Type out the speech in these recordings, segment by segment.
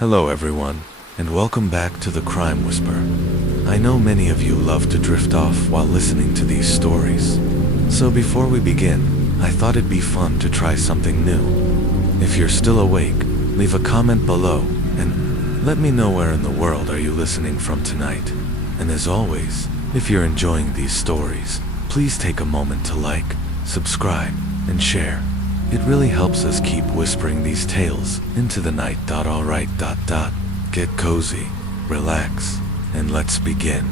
Hello everyone, and welcome back to the Crime Whisper. I know many of you love to drift off while listening to these stories. So before we begin, I thought it'd be fun to try something new. If you're still awake, leave a comment below, and let me know where in the world are you listening from tonight. And as always, if you're enjoying these stories, please take a moment to like, subscribe, and share. It really helps us keep whispering these tales into the night. Alright. Get cozy, relax, and let's begin.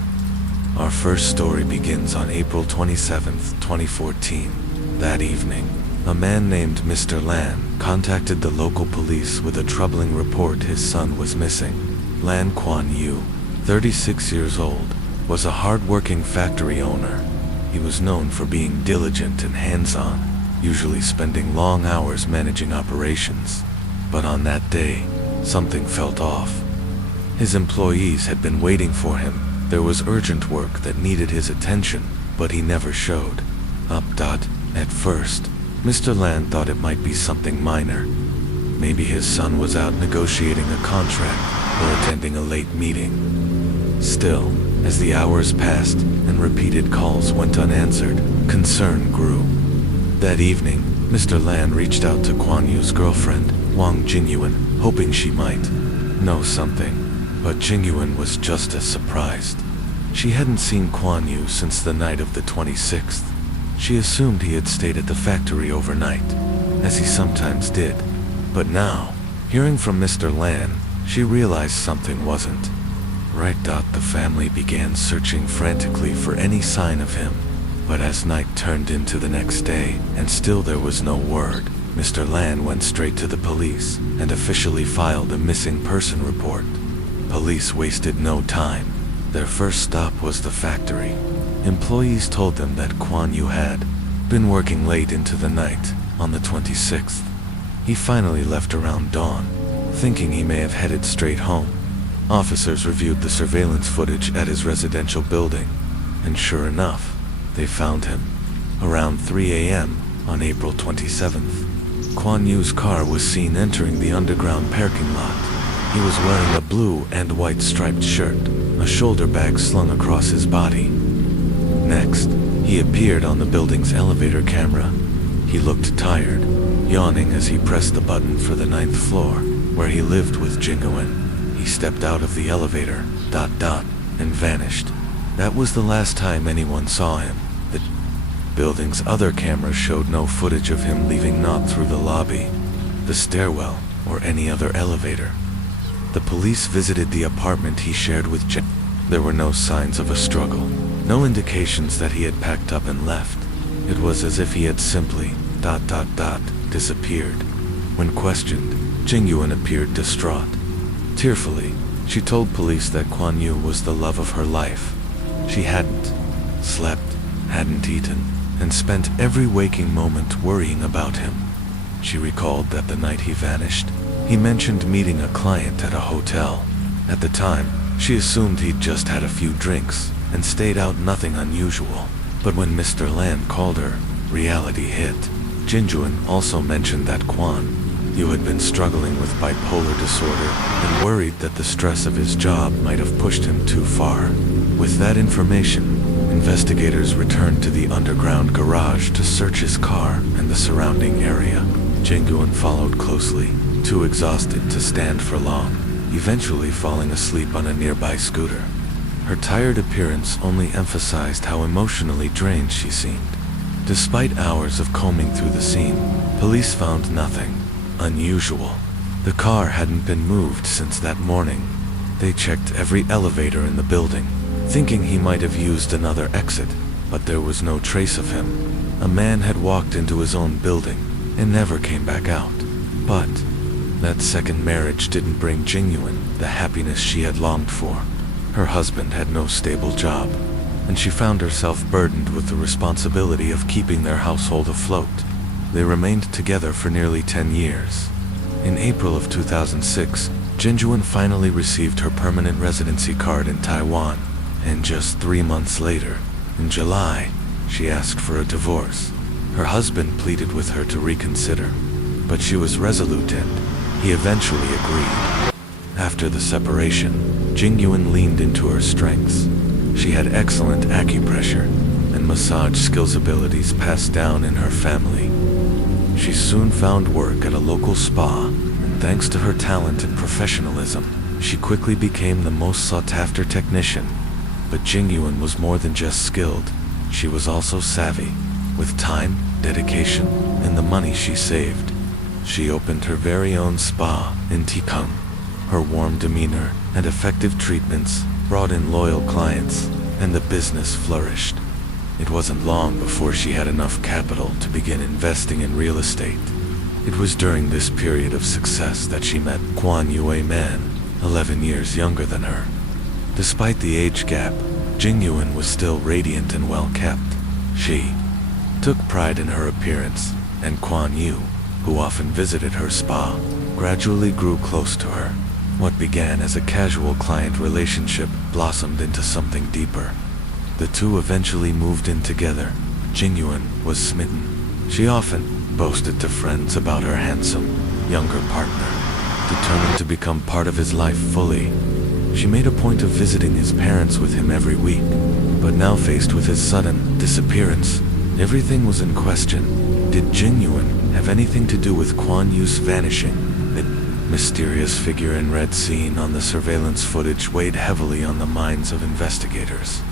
Our first story begins on April 27th, 2014. That evening, a man named Mr. Lan contacted the local police with a troubling report his son was missing. Lan Kuan Yu, 36 years old, was a hard-working factory owner. He was known for being diligent and hands-on, usually spending long hours managing operations. But on that day, something felt off. His employees had been waiting for him. There was urgent work that needed his attention, but he never showed up. At first, Mr. Lan thought it might be something minor. Maybe his son was out negotiating a contract or attending a late meeting. Still, as the hours passed and repeated calls went unanswered, concern grew. That evening, Mr. Lan reached out to Kuan Yu's girlfriend, Wang Jingyuan, hoping she might know something. But Jingyuan was just as surprised. She hadn't seen Kuan Yu since the night of the 26th. She assumed he had stayed at the factory overnight, as he sometimes did. But now, hearing from Mr. Lan, she realized something wasn't right. The family began searching frantically for any sign of him. But as night turned into the next day, and still there was no word, Mr. Lan went straight to the police and officially filed a missing person report. Police wasted no time. Their first stop was the factory. Employees told them that Kuan Yu had been working late into the night on the 26th. He finally left around dawn, thinking he may have headed straight home. Officers reviewed the surveillance footage at his residential building, and sure enough, they found him. Around 3 a.m. on April 27th, Kuan Yu's car was seen entering the underground parking lot. He was wearing a blue and white striped shirt, a shoulder bag slung across his body. Next, he appeared on the building's elevator camera. He looked tired, yawning as he pressed the button for the 9th floor, where he lived with Jingyuan. He stepped out of the elevator, and vanished. That was the last time anyone saw him. The building's other cameras showed no footage of him leaving, not through the lobby, the stairwell, or any other elevator. The police visited the apartment he shared with Jen. There were no signs of a struggle, no indications that he had packed up and left. It was as if he had simply, disappeared. When questioned, Jingyuan appeared distraught. Tearfully, she told police that Kuan Yu was the love of her life. She hadn't slept, hadn't eaten, and spent every waking moment worrying about him. She recalled that the night he vanished, he mentioned meeting a client at a hotel. At the time, she assumed he'd just had a few drinks and stayed out, nothing unusual. But when Mr. Lan called her, reality hit. Jingyuan also mentioned that Kuan Yu had been struggling with bipolar disorder and worried that the stress of his job might have pushed him too far. With that information, investigators returned to the underground garage to search his car and the surrounding area. Jingyuan followed closely, too exhausted to stand for long, eventually falling asleep on a nearby scooter. Her tired appearance only emphasized how emotionally drained she seemed. Despite hours of combing through the scene, police found nothing unusual. The car hadn't been moved since that morning. They checked every elevator in the building, thinking he might have used another exit, but there was no trace of him. A man had walked into his own building and never came back out. But that second marriage didn't bring Jingyuan the happiness she had longed for. Her husband had no stable job, and she found herself burdened with the responsibility of keeping their household afloat. They remained together for nearly 10 years. In April of 2006, Jingyuan finally received her permanent residency card in Taiwan, and just 3 months later, in July, she asked for a divorce. Her husband pleaded with her to reconsider, but she was resolute and he eventually agreed. After the separation, Jingyun leaned into her strengths. She had excellent acupressure and massage skills abilities passed down in her family. She soon found work at a local spa, and thanks to her talent and professionalism, she quickly became the most sought-after technician. But Jingyun was more than just skilled. She was also savvy. With time, dedication, and the money she saved, she opened her very own spa in Tikung. Her warm demeanor and effective treatments brought in loyal clients, and the business flourished. It wasn't long before she had enough capital to begin investing in real estate. It was during this period of success that she met Kwon Yu, a man 11 years younger than her. Despite the age gap, Jingyun was still radiant and well-kept. She took pride in her appearance, and Kwon Yu, who often visited her spa, gradually grew close to her. What began as a casual client relationship blossomed into something deeper. The two eventually moved in together. Jingyun was smitten. She often boasted to friends about her handsome, younger partner, determined to become part of his life fully. She made a point of visiting his parents with him every week, but now faced with his sudden disappearance, everything was in question. Did Jingyun have anything to do with Kwon Yu's vanishing? The mysterious figure in red seen on the surveillance footage weighed heavily on the minds of investigators.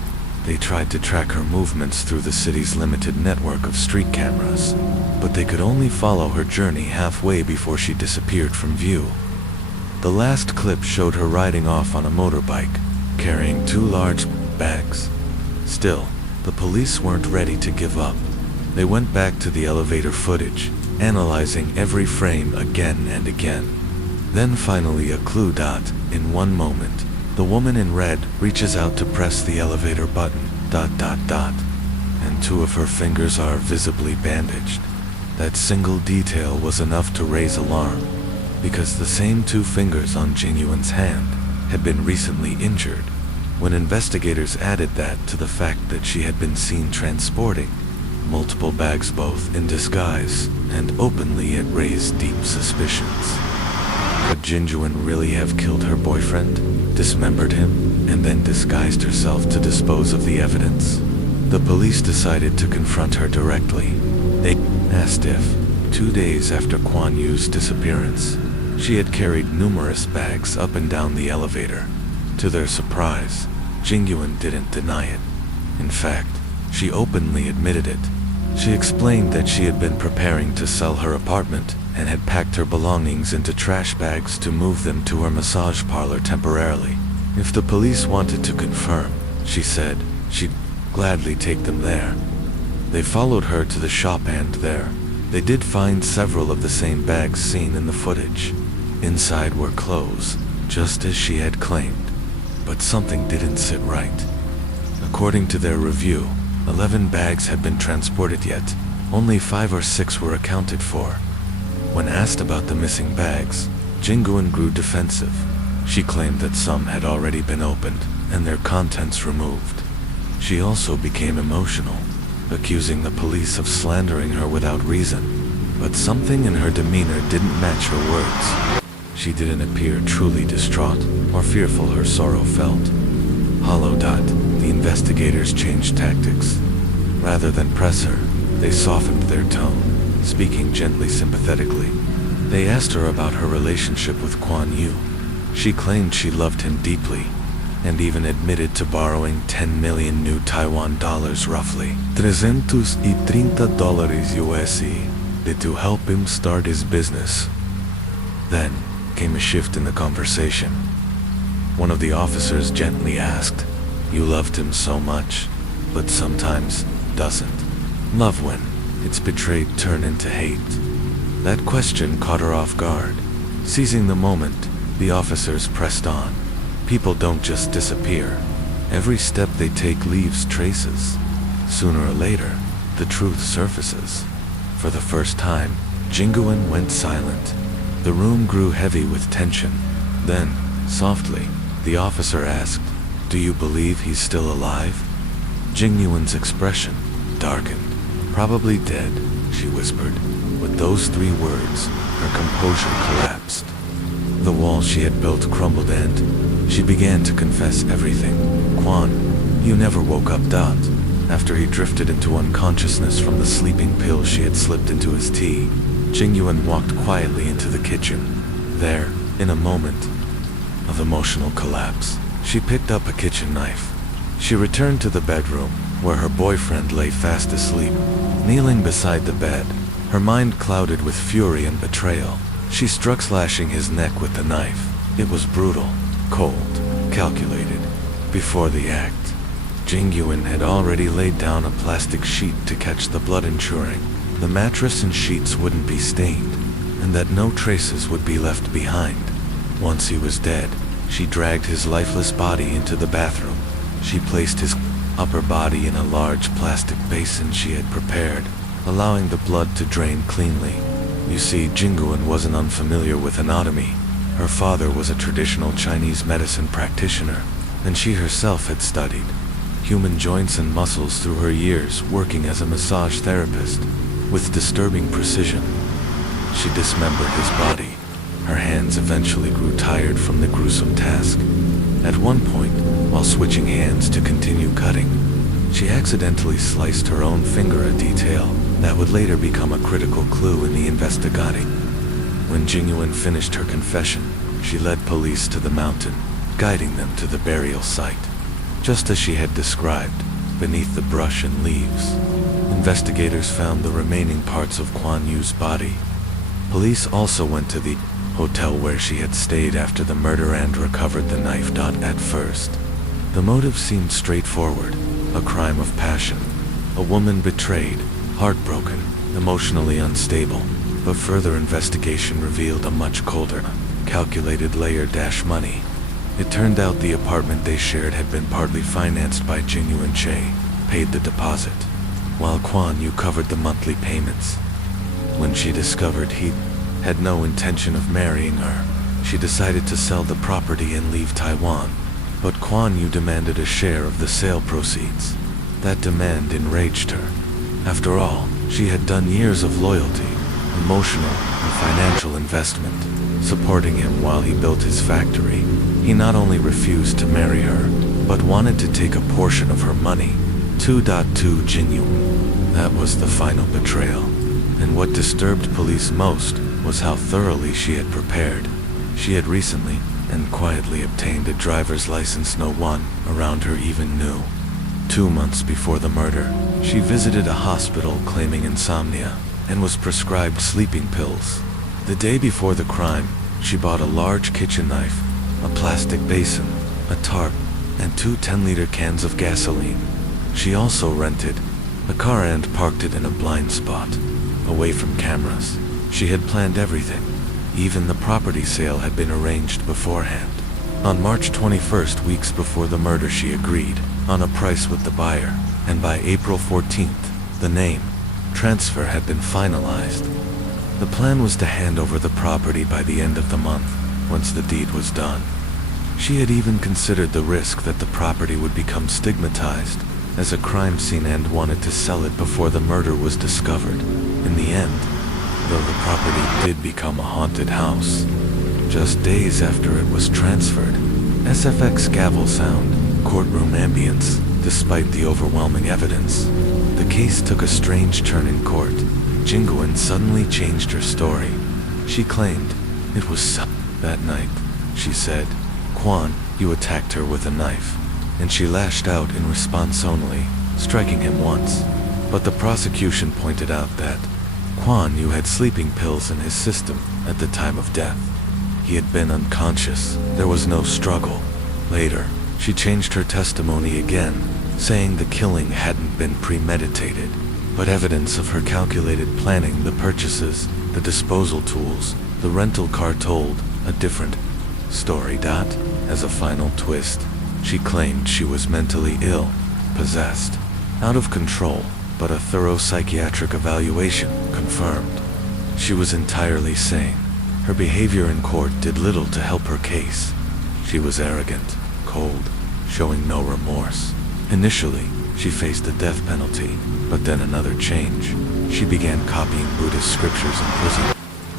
They tried to track her movements through the city's limited network of street cameras, but they could only follow her journey halfway before she disappeared from view. The last clip showed her riding off on a motorbike, carrying 2 large bags. Still, the police weren't ready to give up. They went back to the elevator footage, analyzing every frame again and again. Then finally a clue. In one moment, the woman in red reaches out to press the elevator button. And 2 of her fingers are visibly bandaged. That single detail was enough to raise alarm, because the same 2 fingers on Jingyun's hand had been recently injured. When investigators added that to the fact that she had been seen transporting multiple bags both in disguise and openly, it raised deep suspicions. Could Jingyun really have killed her boyfriend, dismembered him, and then disguised herself to dispose of the evidence? The police decided to confront her directly. They asked if, 2 days after Kwon Yu's disappearance, she had carried numerous bags up and down the elevator. To their surprise, Jingyun didn't deny it. In fact, she openly admitted it. She explained that she had been preparing to sell her apartment and had packed her belongings into trash bags to move them to her massage parlor temporarily. If the police wanted to confirm, she said, she'd gladly take them there. They followed her to the shop, and there, they did find several of the same bags seen in the footage. Inside were clothes, just as she had claimed. But something didn't sit right. According to their review, 11 bags had been transported, yet only 5 or 6 were accounted for. When asked about the missing bags, Jingyun grew defensive. She claimed that some had already been opened and their contents removed. She also became emotional, accusing the police of slandering her without reason. But something in her demeanor didn't match her words. She didn't appear truly distraught or fearful. Her sorrow felt hollow. The investigators changed tactics. Rather than press her, they softened their tone, speaking gently, sympathetically. They asked her about her relationship with Kwon Yu. She claimed she loved him deeply, and even admitted to borrowing 10 million new Taiwan dollars, roughly $330 USD, to help him start his business. Then came a shift in the conversation. One of the officers gently asked, "You loved him so much, but sometimes doesn't love, when it's betrayed, turn into hate?" That question caught her off guard. Seizing the moment, the officers pressed on. People don't just disappear. Every step they take leaves traces. Sooner or later, the truth surfaces. For the first time, Jingyun went silent. The room grew heavy with tension. Then, softly, the officer asked, "Do you believe he's still alive?" Jingyun's expression darkened. "Probably dead," she whispered. With those 3 words, her composure collapsed. The wall she had built crumbled and she began to confess everything. Quan, you never woke up. After he drifted into unconsciousness from the sleeping pill she had slipped into his tea, Jingyuan walked quietly into the kitchen. There, in a moment of emotional collapse, she picked up a kitchen knife. She returned to the bedroom, where her boyfriend lay fast asleep. Kneeling beside the bed, her mind clouded with fury and betrayal, she struck, slashing his neck with the knife. It was brutal, cold, calculated. Before the act, Jingyuan had already laid down a plastic sheet to catch the blood, ensuring the mattress and sheets wouldn't be stained, and that no traces would be left behind. Once he was dead, she dragged his lifeless body into the bathroom. She placed his upper body in a large plastic basin she had prepared, allowing the blood to drain cleanly. You see, Jingyuan wasn't unfamiliar with anatomy. Her father was a traditional Chinese medicine practitioner, and she herself had studied human joints and muscles through her years working as a massage therapist. With disturbing precision, she dismembered his body. Her hands eventually grew tired from the gruesome task. At one point, while switching hands to continue cutting, she accidentally sliced her own finger, a detail that would later become a critical clue in the investigating. When Jingyuan finished her confession, she led police to the mountain, guiding them to the burial site. Just as she had described, beneath the brush and leaves, investigators found the remaining parts of Quan Yu's body. Police also went to the hotel where she had stayed after the murder and recovered the knife. At first, the motive seemed straightforward, a crime of passion. A woman betrayed, heartbroken, emotionally unstable, but further investigation revealed a much colder, calculated layer. Money. It turned out the apartment they shared had been partly financed by Jingyuan Che, paid the deposit, while Quan Yu covered the monthly payments. When she discovered he had no intention of marrying her, she decided to sell the property and leave Taiwan, but Quan Yu demanded a share of the sale proceeds. That demand enraged her. After all, she had done years of loyalty, emotional and financial investment, supporting him while he built his factory. He not only refused to marry her, but wanted to take a portion of her money. 2. Jingyuan. That was the final betrayal. And what disturbed police most was how thoroughly she had prepared. She had recently and quietly obtained a driver's license no one around her even knew. 2 months before the murder, she visited a hospital claiming insomnia and was prescribed sleeping pills. The day before the crime, she bought a large kitchen knife, a plastic basin, a tarp, and 2 10-liter cans of gasoline. She also rented a car and parked it in a blind spot, away from cameras. She had planned everything. Even the property sale had been arranged beforehand. On March 21st, weeks before the murder, she agreed on a price with the buyer, and by April 14th, the name transfer had been finalized. The plan was to hand over the property by the end of the month, once the deed was done. She had even considered the risk that the property would become stigmatized as a crime scene and wanted to sell it before the murder was discovered. In the end, though, the property did become a haunted house. Just days after it was transferred, SFX gavel sound, courtroom ambience, despite the overwhelming evidence. The case took a strange turn in court. Jingyuan suddenly changed her story. She claimed it was that night. She said, Quan Yu attacked her with a knife, and she lashed out in response only, striking him once. But the prosecution pointed out that Quan Yu had sleeping pills in his system at the time of death. He had been unconscious. There was no struggle. Later, she changed her testimony again, saying the killing hadn't been premeditated, but evidence of her calculated planning. The purchases, the disposal tools, the rental car told a different story. As a final twist, she claimed she was mentally ill, possessed, out of control, but a thorough psychiatric evaluation confirmed she was entirely sane. Her behavior in court did little to help her case. She was arrogant, cold, showing no remorse. Initially, she faced the death penalty, but then another change. She began copying Buddhist scriptures in prison.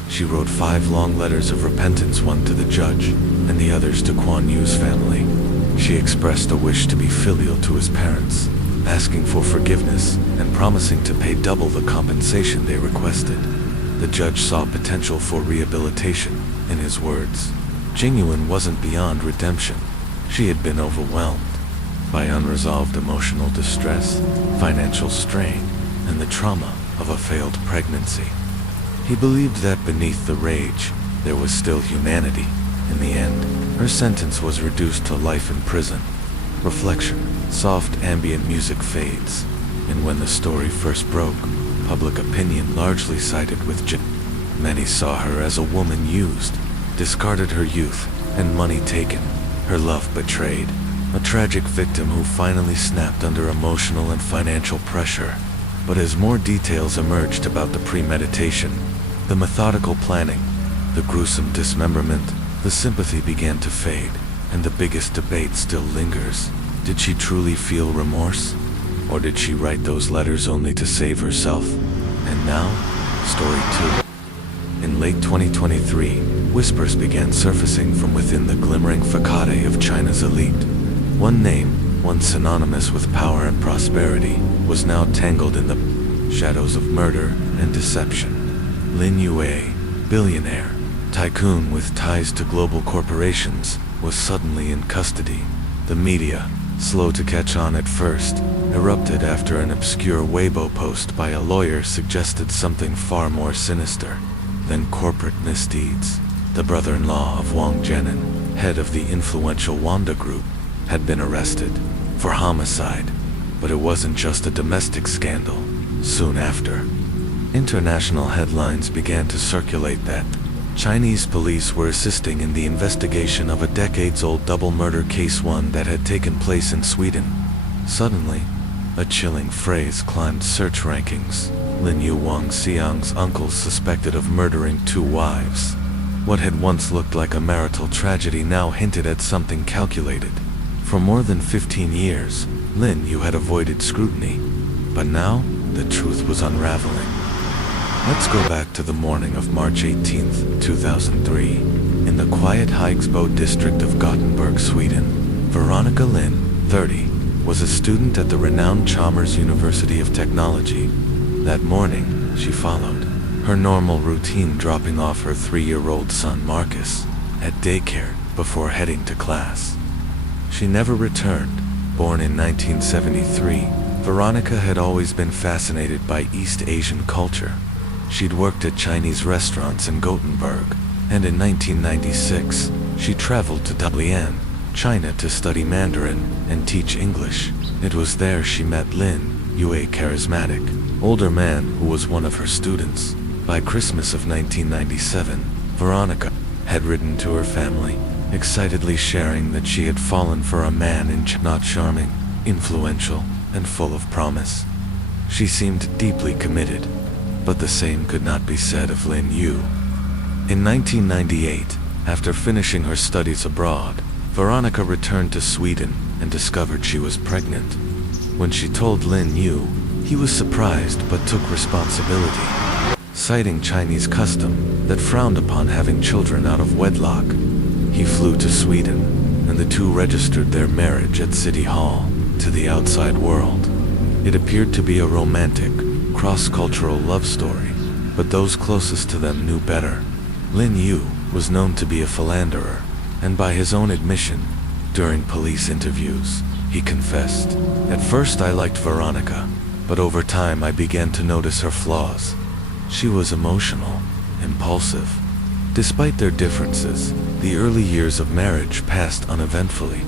She wrote 5 long letters of repentance, one to the judge, and the others to Kuan Yu's family. She expressed a wish to be filial to his parents, asking for forgiveness and promising to pay double the compensation they requested. The judge saw potential for rehabilitation. In his words, Jingyuan wasn't beyond redemption. She had been overwhelmed by unresolved emotional distress, financial strain, and the trauma of a failed pregnancy. He believed that beneath the rage, there was still humanity. In the end, her sentence was reduced to life in prison. Reflection. Soft ambient music fades, and when the story first broke, public opinion largely sided with Jin. Many saw her as a woman used, discarded her youth, and money taken, her love betrayed, a tragic victim who finally snapped under emotional and financial pressure. But as more details emerged about the premeditation, the methodical planning, the gruesome dismemberment, the sympathy began to fade, and the biggest debate still lingers. Did she truly feel remorse? Or did she write those letters only to save herself? And now, story 2. In late 2023, whispers began surfacing from within the glimmering facade of China's elite. One name, once synonymous with power and prosperity, was now tangled in the shadows of murder and deception. Lin Yue, billionaire, tycoon with ties to global corporations, was suddenly in custody. The media, slow to catch on at first, erupted after an obscure Weibo post by a lawyer suggested something far more sinister than corporate misdeeds. The brother-in-law of Wang Zhenin, head of the influential Wanda Group, had been arrested for homicide. But it wasn't just a domestic scandal. Soon after, international headlines began to circulate that Chinese police were assisting in the investigation of a decades-old double murder case, one that had taken place in Sweden. Suddenly, a chilling phrase climbed search rankings. Lin Yu, Wang Xiang's uncle, suspected of murdering 2 wives. What had once looked like a marital tragedy now hinted at something calculated. For more than 15 years, Lin Yu had avoided scrutiny. But now, the truth was unraveling. Let's go back to the morning of March 18, 2003. In the quiet Haigsbo district of Gothenburg, Sweden, Veronica Lin, 30, was a student at the renowned Chalmers University of Technology. That morning, she followed her normal routine, dropping off her 3-year-old son Marcus at daycare before heading to class. She never returned. Born in 1973, Veronica had always been fascinated by East Asian culture. She'd worked at Chinese restaurants in Gothenburg, and in 1996, she traveled to Dalian, China to study Mandarin and teach English. It was there she met Lin Yu, a charismatic, older man who was one of her students. By Christmas of 1997, Veronica had written to her family, excitedly sharing that she had fallen for a man not charming, influential, and full of promise. She seemed deeply committed, but the same could not be said of Lin Yu. In 1998, after finishing her studies abroad, Veronica returned to Sweden and discovered she was pregnant. When she told Lin Yu, he was surprised but took responsibility, citing Chinese custom that frowned upon having children out of wedlock. He flew to Sweden, and the two registered their marriage at City Hall. To the outside world, it appeared to be a romantic, cross-cultural love story, but those closest to them knew better. Lin Yu was known to be a philanderer, and by his own admission, during police interviews, he confessed, "At first I liked Veronica, but over time I began to notice her flaws. She was emotional, impulsive." Despite their differences, the early years of marriage passed uneventfully.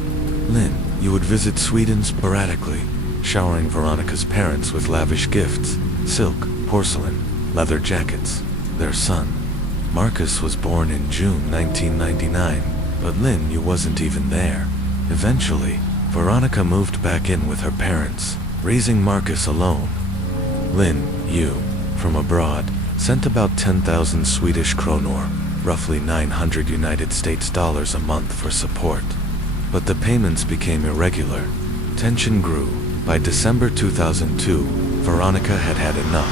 Lin Yu would visit Sweden sporadically, showering Veronica's parents with lavish gifts, silk, porcelain, leather jackets. Their son, Marcus, was born in June 1999, but Lin Yu wasn't even there. Eventually, Veronica moved back in with her parents, raising Marcus alone. Lin Yu, from abroad, sent about 10,000 Swedish kronor, roughly 900 United States dollars a month for support. But the payments became irregular. Tension grew. By December 2002, Veronica had had enough.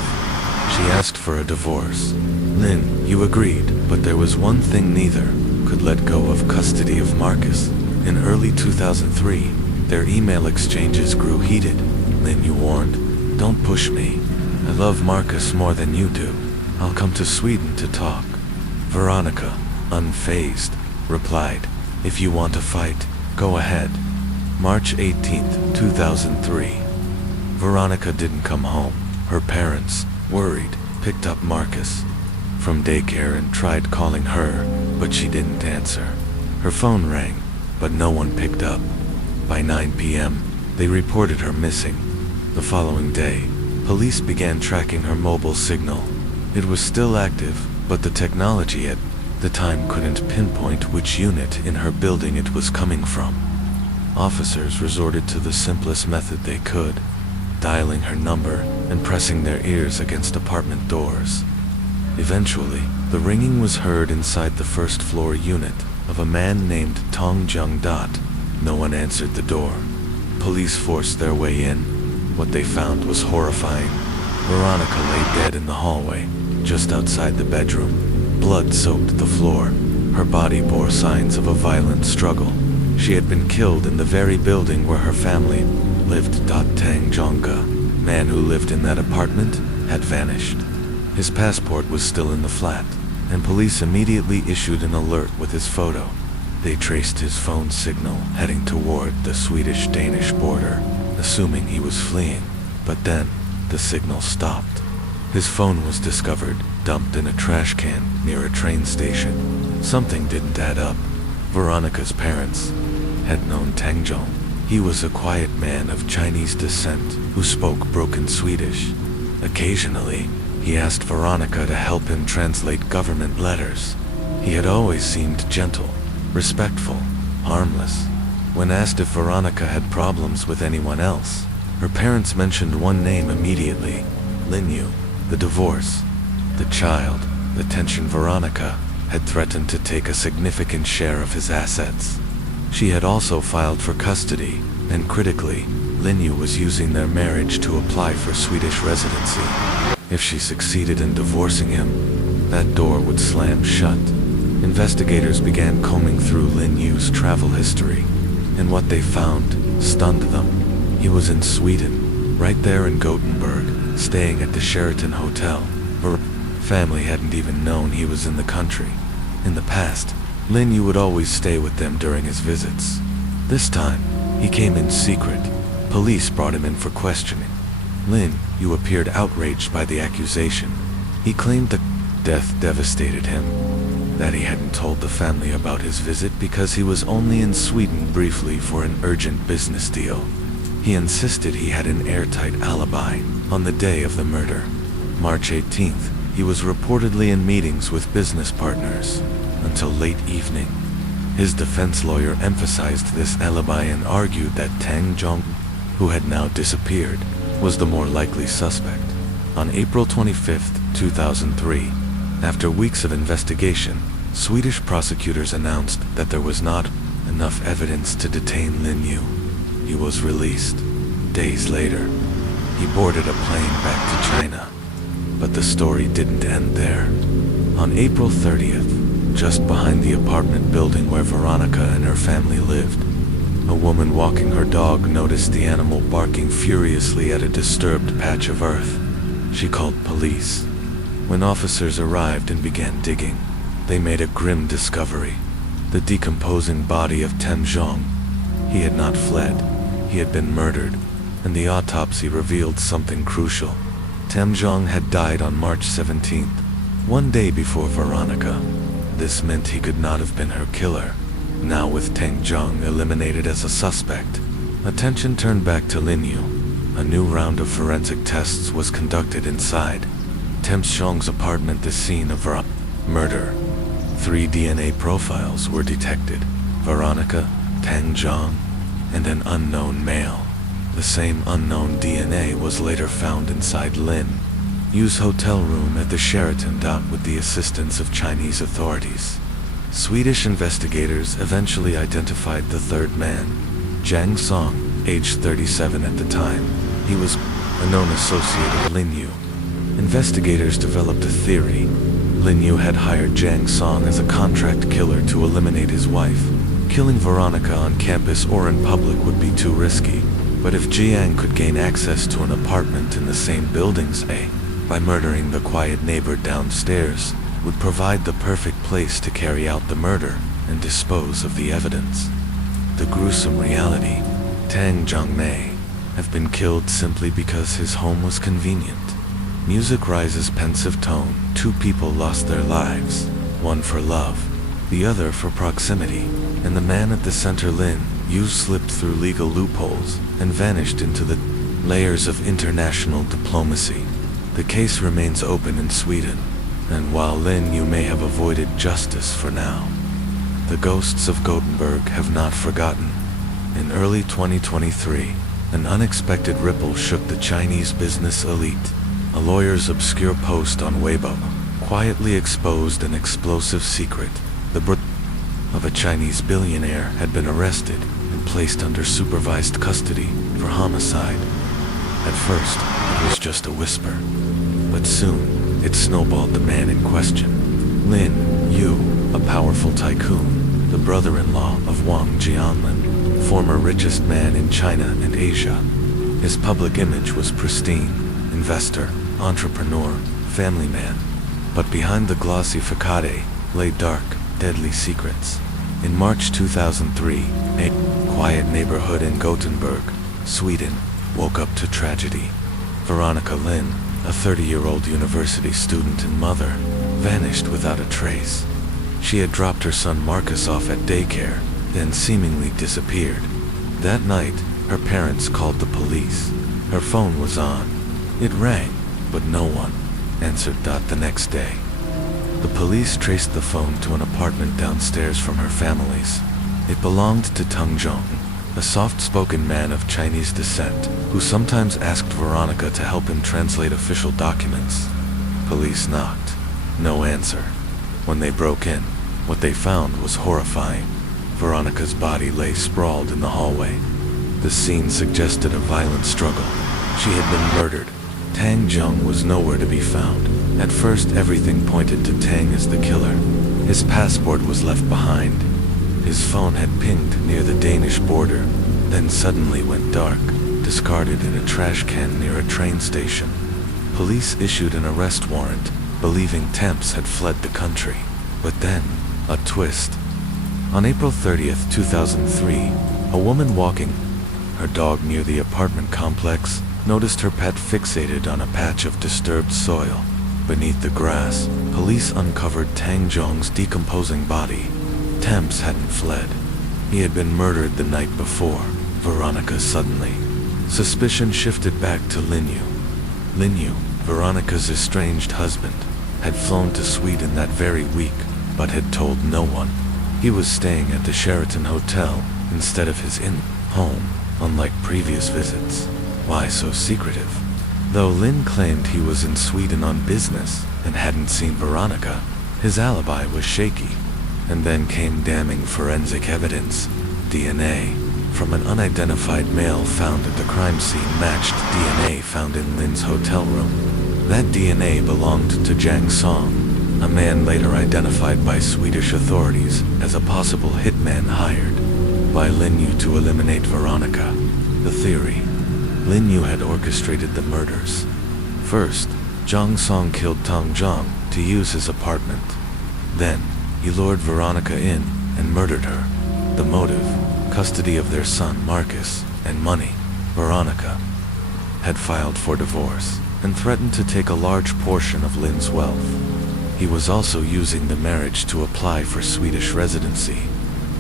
She asked for a divorce. Lin, you agreed, but there was one thing neither could let go of custody of Marcus. In early 2003, their email exchanges grew heated. Lin, you warned, don't push me. I love Marcus more than you do. I'll come to Sweden to talk. Veronica, unfazed, replied, if you want to fight, go ahead. March 18th, 2003. Veronica didn't come home. Her parents, worried, picked up Marcus from daycare and tried calling her, but she didn't answer. Her phone rang, but no one picked up. By 9 p.m., they reported her missing. The following day, police began tracking her mobile signal. It was still active, but the technology at the time couldn't pinpoint which unit in her building it was coming from. Officers resorted to the simplest method they could, dialing her number and pressing their ears against apartment doors. Eventually, the ringing was heard inside the first-floor unit of a man named Tong Jung Dot. No one answered the door. Police forced their way in. What they found was horrifying. Veronica lay dead in the hallway, just outside the bedroom. Blood soaked the floor. Her body bore signs of a violent struggle. She had been killed in the very building where her family lived. Tang Jonga, man who lived in that apartment, had vanished. His passport was still in the flat, and police immediately issued an alert with his photo. They traced his phone signal heading toward the Swedish-Danish border, assuming he was fleeing. But then, the signal stopped. His phone was discovered, dumped in a trash can near a train station. Something didn't add up. Veronica's parents had known Tang Jong. He was a quiet man of Chinese descent who spoke broken Swedish. Occasionally, he asked Veronica to help him translate government letters. He had always seemed gentle, respectful, harmless. When asked if Veronica had problems with anyone else, her parents mentioned one name immediately, Lin Yu, the divorce. The child, the tension Veronica, had threatened to take a significant share of his assets. She had also filed for custody, and critically, Lin Yu was using their marriage to apply for Swedish residency. If she succeeded in divorcing him, that door would slam shut. Investigators began combing through Lin Yu's travel history, and what they found stunned them. He was in Sweden, right there in Gothenburg, staying at the Sheraton Hotel. Her family hadn't even known he was in the country. In the past, Lin Yu would always stay with them during his visits. This time, he came in secret. Police brought him in for questioning. Lin Yu appeared outraged by the accusation. He claimed that death devastated him, that he hadn't told the family about his visit because he was only in Sweden briefly for an urgent business deal. He insisted he had an airtight alibi on the day of the murder. March 18th, he was reportedly in meetings with business partners until late evening. His defense lawyer emphasized this alibi and argued that Tang Jong, who had now disappeared, was the more likely suspect. On April 25th, 2003, after weeks of investigation, Swedish prosecutors announced that there was not enough evidence to detain Lin Yu. He was released. Days later, he boarded a plane back to China. But the story didn't end there. On April 30th, just behind the apartment building where Veronica and her family lived, a woman walking her dog noticed the animal barking furiously at a disturbed patch of earth. She called police. When officers arrived and began digging, they made a grim discovery: the decomposing body of Tem Zhong. He had not fled. He had been murdered, and the autopsy revealed something crucial. Tem Zhong had died on March 17th, one day before Veronica. This meant he could not have been her killer. Now with Tang Zhong eliminated as a suspect, attention turned back to Lin Yu. A new round of forensic tests was conducted inside Tem Zhong's apartment, the scene of her murder. 3 DNA profiles were detected: Veronica, Tang Zhong, and an unknown male. The same unknown DNA was later found inside Lin Yu's hotel room at the Sheraton. With the assistance of Chinese authorities, Swedish investigators eventually identified the third man, Zhang Song, aged 37 at the time. He was a known associate of Lin Yu. Investigators developed a theory. Lin Yu had hired Jiang Song as a contract killer to eliminate his wife. Killing Veronica on campus or in public would be too risky, but if Jiang could gain access to an apartment in the same buildings, by murdering the quiet neighbor downstairs, would provide the perfect place to carry out the murder and dispose of the evidence. The gruesome reality: Tang Zhongmei have been killed simply because his home was convenient. Music rises pensive tone. Two people lost their lives, one for love, the other for proximity, and the man at the center, Lin Yu, slipped through legal loopholes and vanished into the layers of international diplomacy. The case remains open in Sweden, and while Lin Yu may have avoided justice for now, the ghosts of Gothenburg have not forgotten. In early 2023, an unexpected ripple shook the Chinese business elite. A lawyer's obscure post on Weibo quietly exposed an explosive secret. The brother of a Chinese billionaire had been arrested and placed under supervised custody for homicide. At first, it was just a whisper, but soon it snowballed. The man in question, Lin Yu, a powerful tycoon, the brother-in-law of Wang Jianlin, former richest man in China and Asia. His public image was pristine: investor, entrepreneur, family man. But behind the glossy facade lay dark, deadly secrets. In March 2003, a quiet neighborhood in Gothenburg, Sweden, woke up to tragedy. Veronica Lin, a 30-year-old university student and mother, vanished without a trace. She had dropped her son Marcus off at daycare, then seemingly disappeared. That night, her parents called the police. Her phone was on. It rang, but no one answered. The next day, the police traced the phone to an apartment downstairs from her family's. It belonged to Tang Zhong, a soft-spoken man of Chinese descent, who sometimes asked Veronica to help him translate official documents. Police knocked. No answer. When they broke in, what they found was horrifying. Veronica's body lay sprawled in the hallway. The scene suggested a violent struggle. She had been murdered. Tang Zhong was nowhere to be found. At first, everything pointed to Tang as the killer. His passport was left behind. His phone had pinged near the Danish border, then suddenly went dark, discarded in a trash can near a train station. Police issued an arrest warrant, believing Temps had fled the country. But then, a twist. On April 30th, 2003, a woman walking her dog near the apartment complex noticed her pet fixated on a patch of disturbed soil. Beneath the grass, police uncovered Tang Zhong's decomposing body. Temps hadn't fled. He had been murdered the night before. Veronica suddenly. Suspicion shifted back to Lin Yu. Lin Yu, Veronica's estranged husband, had flown to Sweden that very week, but had told no one. He was staying at the Sheraton Hotel instead of his home, unlike previous visits. Why so secretive? Though Lin claimed he was in Sweden on business and hadn't seen Veronica, his alibi was shaky. And then came damning forensic evidence. DNA from an unidentified male found at the crime scene matched DNA found in Lin's hotel room. That DNA belonged to Jiang Song, a man later identified by Swedish authorities as a possible hitman hired by Lin Yu to eliminate Veronica. The theory: Lin Yu had orchestrated the murders. First, Jiang Song killed Tang Zhong to use his apartment. Then, he lured Veronica in and murdered her. The motive: custody of their son Marcus and money. Veronica had filed for divorce and threatened to take a large portion of Lin's wealth. He was also using the marriage to apply for Swedish residency.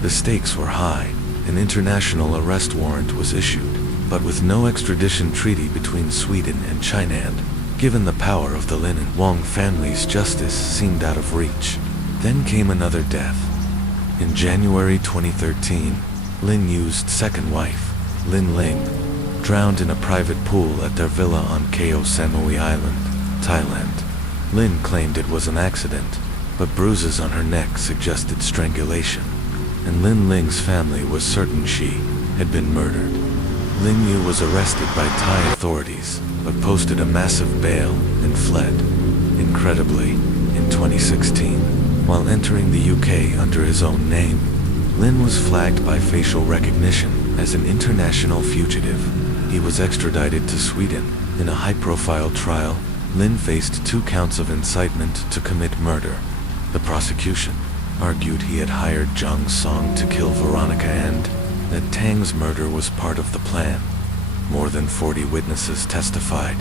The stakes were high. An international arrest warrant was issued, but with no extradition treaty between Sweden and China, and given the power of the Lin and Wang families, justice seemed out of reach. Then came another death. In January 2013, Lin Yu's second wife, Lin Ling, drowned in a private pool at their villa on Koh Samui Island, Thailand. Lin claimed it was an accident, but bruises on her neck suggested strangulation, and Lin Ling's family was certain she had been murdered. Lin Yu was arrested by Thai authorities, but posted a massive bail and fled. Incredibly, in 2016, while entering the UK under his own name, Lin was flagged by facial recognition as an international fugitive. He was extradited to Sweden. In a high-profile trial, Lin faced 2 counts of incitement to commit murder. The prosecution argued he had hired Zhang Song to kill Veronica and that Tang's murder was part of the plan. More than 40 witnesses testified.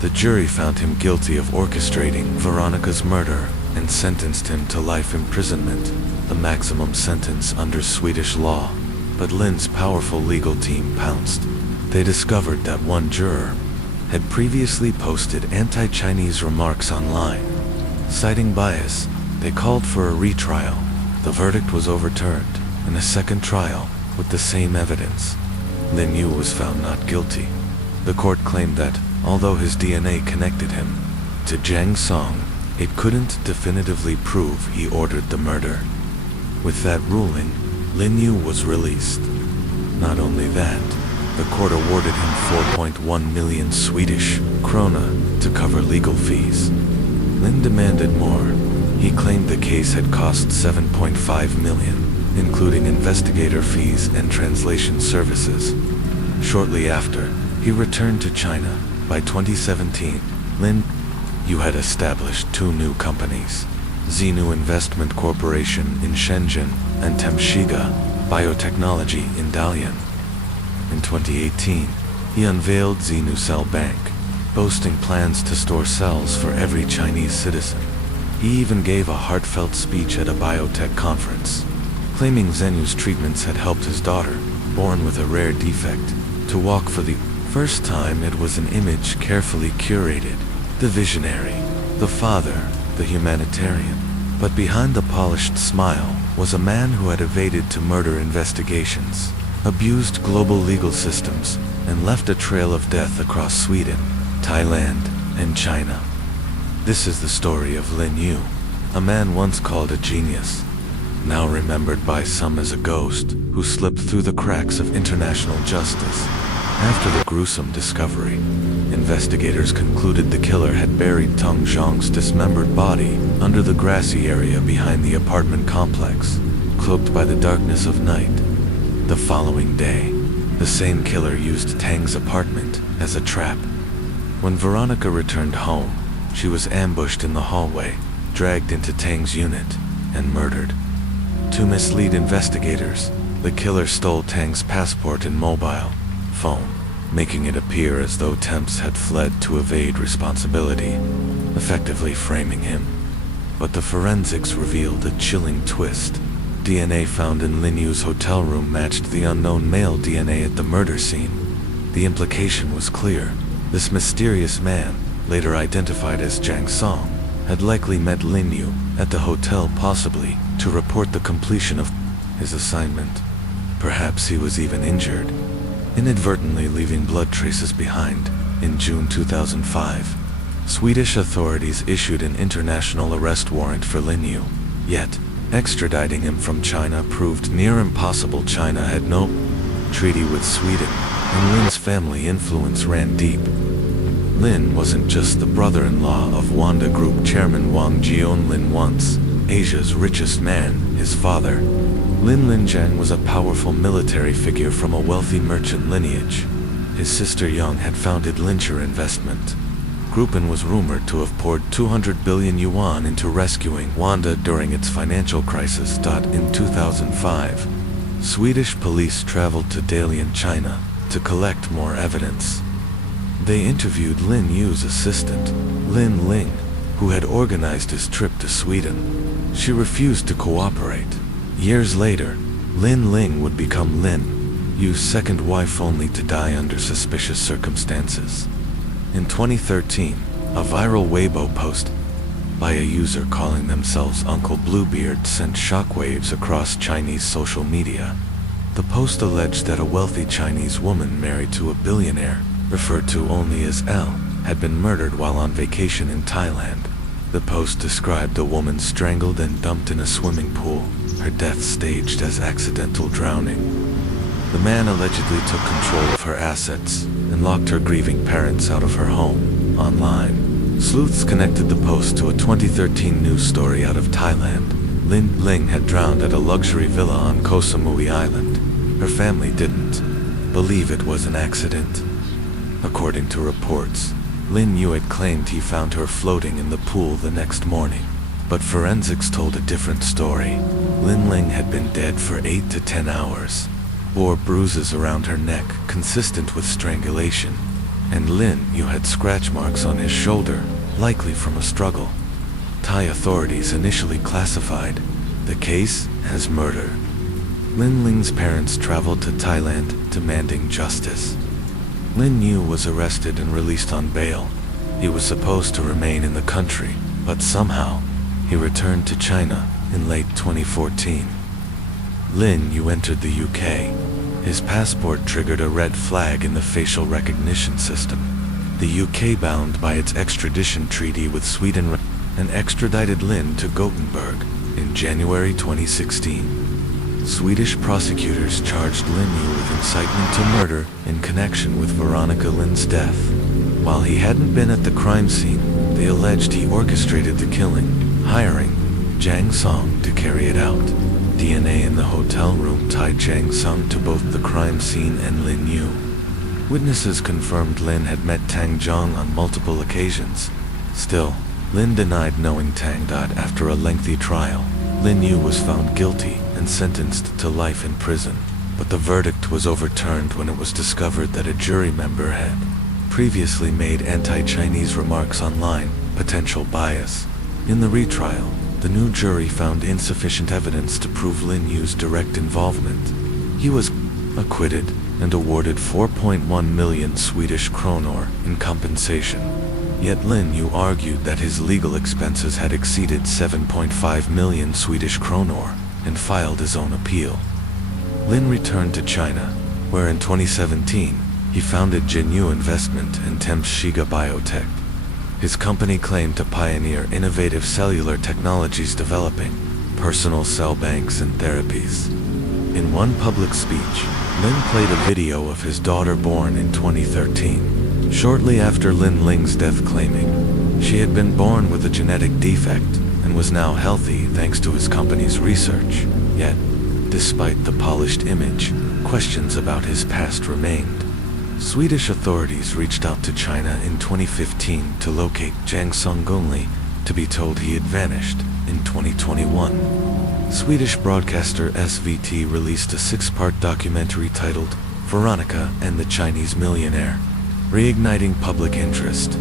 The jury found him guilty of orchestrating Veronica's murder and sentenced him to life imprisonment, the maximum sentence under Swedish law. But Lin's powerful legal team pounced. They discovered that one juror had previously posted anti-Chinese remarks online. Citing bias, they called for a retrial. The verdict was overturned, and a second trial, with the same evidence. Lin Yu was found not guilty. The court claimed that, although his DNA connected him to Zhang Song, it couldn't definitively prove he ordered the murder. With that ruling, Lin Yu was released. Not only that, the court awarded him 4.1 million Swedish krona to cover legal fees. Lin demanded more. He claimed the case had cost 7.5 million, including investigator fees and translation services. Shortly after, he returned to China. By 2017, Lin Yu had established 2 new companies, Xinu Investment Corporation in Shenzhen and Temshiga Biotechnology in Dalian. In 2018, he unveiled Xinu Cell Bank, boasting plans to store cells for every Chinese citizen. He even gave a heartfelt speech at a biotech conference, claiming Zenu's treatments had helped his daughter, born with a rare defect, to walk for the first time. It was an image carefully curated. The visionary, the father, the humanitarian. But behind the polished smile was a man who had evaded to murder investigations, abused global legal systems, and left a trail of death across Sweden, Thailand, and China. This is the story of Lin Yu, a man once called a genius, now remembered by some as a ghost who slipped through the cracks of international justice. After the gruesome discovery, investigators concluded the killer had buried Tong Zhang's dismembered body under the grassy area behind the apartment complex, cloaked by the darkness of night. The following day, the same killer used Tang's apartment as a trap. When Veronica returned home, she was ambushed in the hallway, dragged into Tang's unit, and murdered. To mislead investigators, the killer stole Tang's passport and mobile phone, making it appear as though Temps had fled to evade responsibility, effectively framing him. But the forensics revealed a chilling twist. DNA found in Lin Yu's hotel room matched the unknown male DNA at the murder scene. The implication was clear. This mysterious man, later identified as Zhang Song, had likely met Lin Yu at the hotel, possibly to report the completion of his assignment. Perhaps he was even injured, inadvertently leaving blood traces behind. In June 2005, Swedish authorities issued an international arrest warrant for Lin Yu. Yet, extraditing him from China proved near impossible. China had no treaty with Sweden, and Lin's family influence ran deep. Lin wasn't just the brother-in-law of Wanda Group chairman Wang Jian Lin, once Asia's richest man. His father, Lin Linjiang, was a powerful military figure from a wealthy merchant lineage. His sister Yang had founded Lincher Investment Group and was rumored to have poured 200 billion yuan into rescuing Wanda during its financial crisis. In 2005, Swedish police traveled to Dalian, China, to collect more evidence. They interviewed Lin Yu's assistant, Lin Ling, who had organized his trip to Sweden. She refused to cooperate. Years later, Lin Ling would become Lin Yu's second wife, only to die under suspicious circumstances. In 2013, a viral Weibo post by a user calling themselves Uncle Bluebeard sent shockwaves across Chinese social media. The post alleged that a wealthy Chinese woman married to a billionaire, referred to only as L, had been murdered while on vacation in Thailand. The post described a woman strangled and dumped in a swimming pool, her death staged as accidental drowning. The man allegedly took control of her assets and locked her grieving parents out of her home online. Sleuths connected the post to a 2013 news story out of Thailand. Lin Ling had drowned at a luxury villa on Koh Samui Island. Her family didn't believe it was an accident. According to reports, Lin Yu had claimed he found her floating in the pool the next morning. But forensics told a different story. Lin Ling had been dead for 8 to 10 hours. Bore bruises around her neck, consistent with strangulation. And Lin Yu had scratch marks on his shoulder, likely from a struggle. Thai authorities initially classified the case as murder. Lin Ling's parents traveled to Thailand, demanding justice. Lin Yu was arrested and released on bail. He was supposed to remain in the country, but somehow, he returned to China in late 2014. Lin Yu entered the UK. His passport triggered a red flag in the facial recognition system. The UK, bound by its extradition treaty with Sweden, and extradited Lin to Gothenburg in January 2016. Swedish prosecutors charged Lin Yu with incitement to murder in connection with Veronica Lin's death. While he hadn't been at the crime scene, they alleged he orchestrated the killing, hiring Jang Song to carry it out. DNA in the hotel room tied Jang Song to both the crime scene and Lin Yu. Witnesses confirmed Lin had met Tang Zhong on multiple occasions. Still, Lin denied knowing Tang. After a lengthy trial, Lin Yu was found guilty and sentenced to life in prison. But the verdict was overturned when it was discovered that a jury member had previously made anti-Chinese remarks online, potential bias. In the retrial, the new jury found insufficient evidence to prove Lin Yu's direct involvement. He was acquitted and awarded 4.1 million Swedish kronor in compensation. Yet Lin Yu argued that his legal expenses had exceeded 7.5 million Swedish kronor and filed his own appeal. Lin returned to China, where in 2017, he founded Jinyu Investment and Temps Shiga Biotech. His company claimed to pioneer innovative cellular technologies developing personal cell banks and therapies. In one public speech, Lin played a video of his daughter born in 2013, shortly after Lin Ling's death, claiming she had been born with a genetic defect and was now healthy thanks to his company's research. Yet, despite the polished image, questions about his past remained. Swedish authorities reached out to China in 2015 to locate Jang Song, only to be told he had vanished in 2021. Swedish broadcaster SVT released a 6-part documentary titled Veronica and the Chinese Millionaire, reigniting public interest.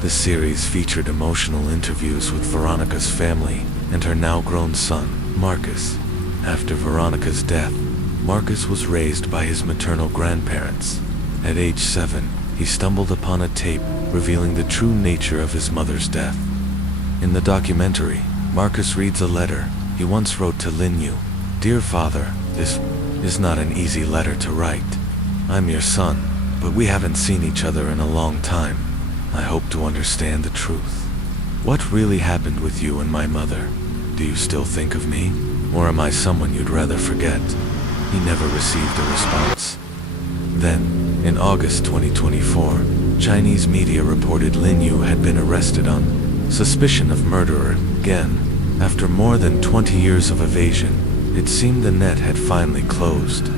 The series featured emotional interviews with Veronica's family and her now-grown son, Marcus. After Veronica's death, Marcus was raised by his maternal grandparents. At age 7, he stumbled upon a tape revealing the true nature of his mother's death. In the documentary, Marcus reads a letter he once wrote to Lin Yu. "Dear father, this is not an easy letter to write. I'm your son, but we haven't seen each other in a long time. I hope to understand the truth. What really happened with you and my mother? Do you still think of me? Or am I someone you'd rather forget?" He never received a response. Then, in August 2024, Chinese media reported Lin Yu had been arrested on suspicion of murder again. After more than 20 years of evasion, it seemed the net had finally closed.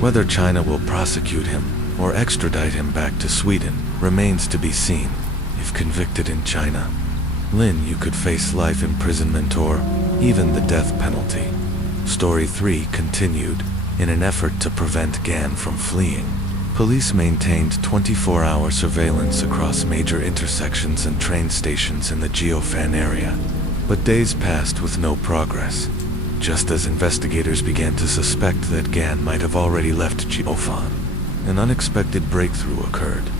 Whether China will prosecute him or extradite him back to Sweden remains to be seen. If convicted in China, Lin Yu could face life imprisonment or even the death penalty. Story 3 continued. In an effort to prevent Gan from fleeing, police maintained 24-hour surveillance across major intersections and train stations in the Jiufan area. But days passed with no progress, just as investigators began to suspect that Gan might have already left Jiufan. An unexpected breakthrough occurred.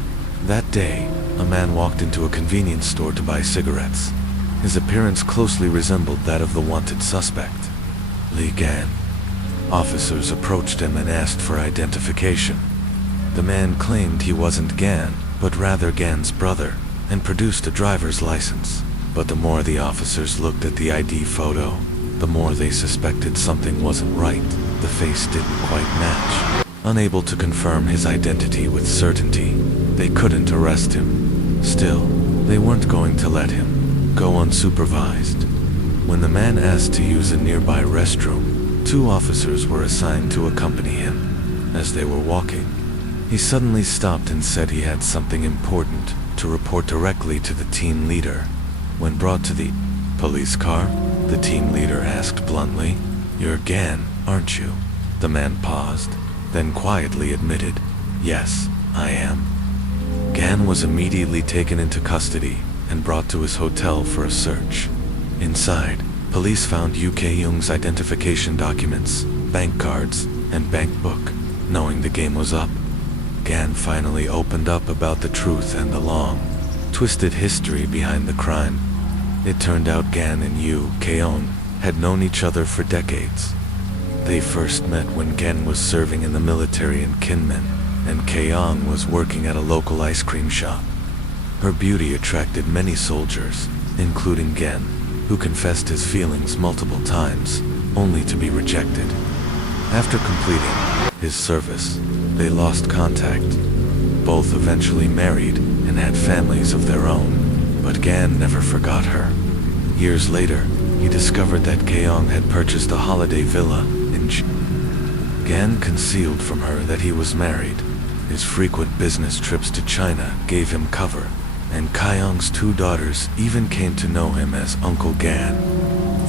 That day, a man walked into a convenience store to buy cigarettes. His appearance closely resembled that of the wanted suspect, Li Gan. Officers approached him and asked for identification. The man claimed he wasn't Gan, but rather Gan's brother, and produced a driver's license. But the more the officers looked at the ID photo, the more they suspected something wasn't right. The face didn't quite match. Unable to confirm his identity with certainty, they couldn't arrest him. Still, they weren't going to let him go unsupervised. When the man asked to use a nearby restroom, 2 officers were assigned to accompany him. As they were walking, he suddenly stopped and said he had something important to report directly to the team leader. When brought to the police car, the team leader asked bluntly, "You're Gan, aren't you?" The man paused, then quietly admitted, "Yes, I am." Gan was immediately taken into custody and brought to his hotel for a search. Inside, police found UK Young's identification documents, bank cards, and bank book. Knowing the game was up, Gan finally opened up about the truth and the long, twisted history behind the crime. It turned out Gan and Yu Keong had known each other for decades. They first met when Gan was serving in the military in Kinmen, and Keong was working at a local ice cream shop. Her beauty attracted many soldiers, including Gan, who confessed his feelings multiple times, only to be rejected. After completing his service, they lost contact. Both eventually married and had families of their own, but Gan never forgot her. Years later, he discovered that Keong had purchased a holiday villa in Gan concealed from her that he was married. His frequent business trips to China gave him cover, and Keong's 2 daughters even came to know him as Uncle Gan.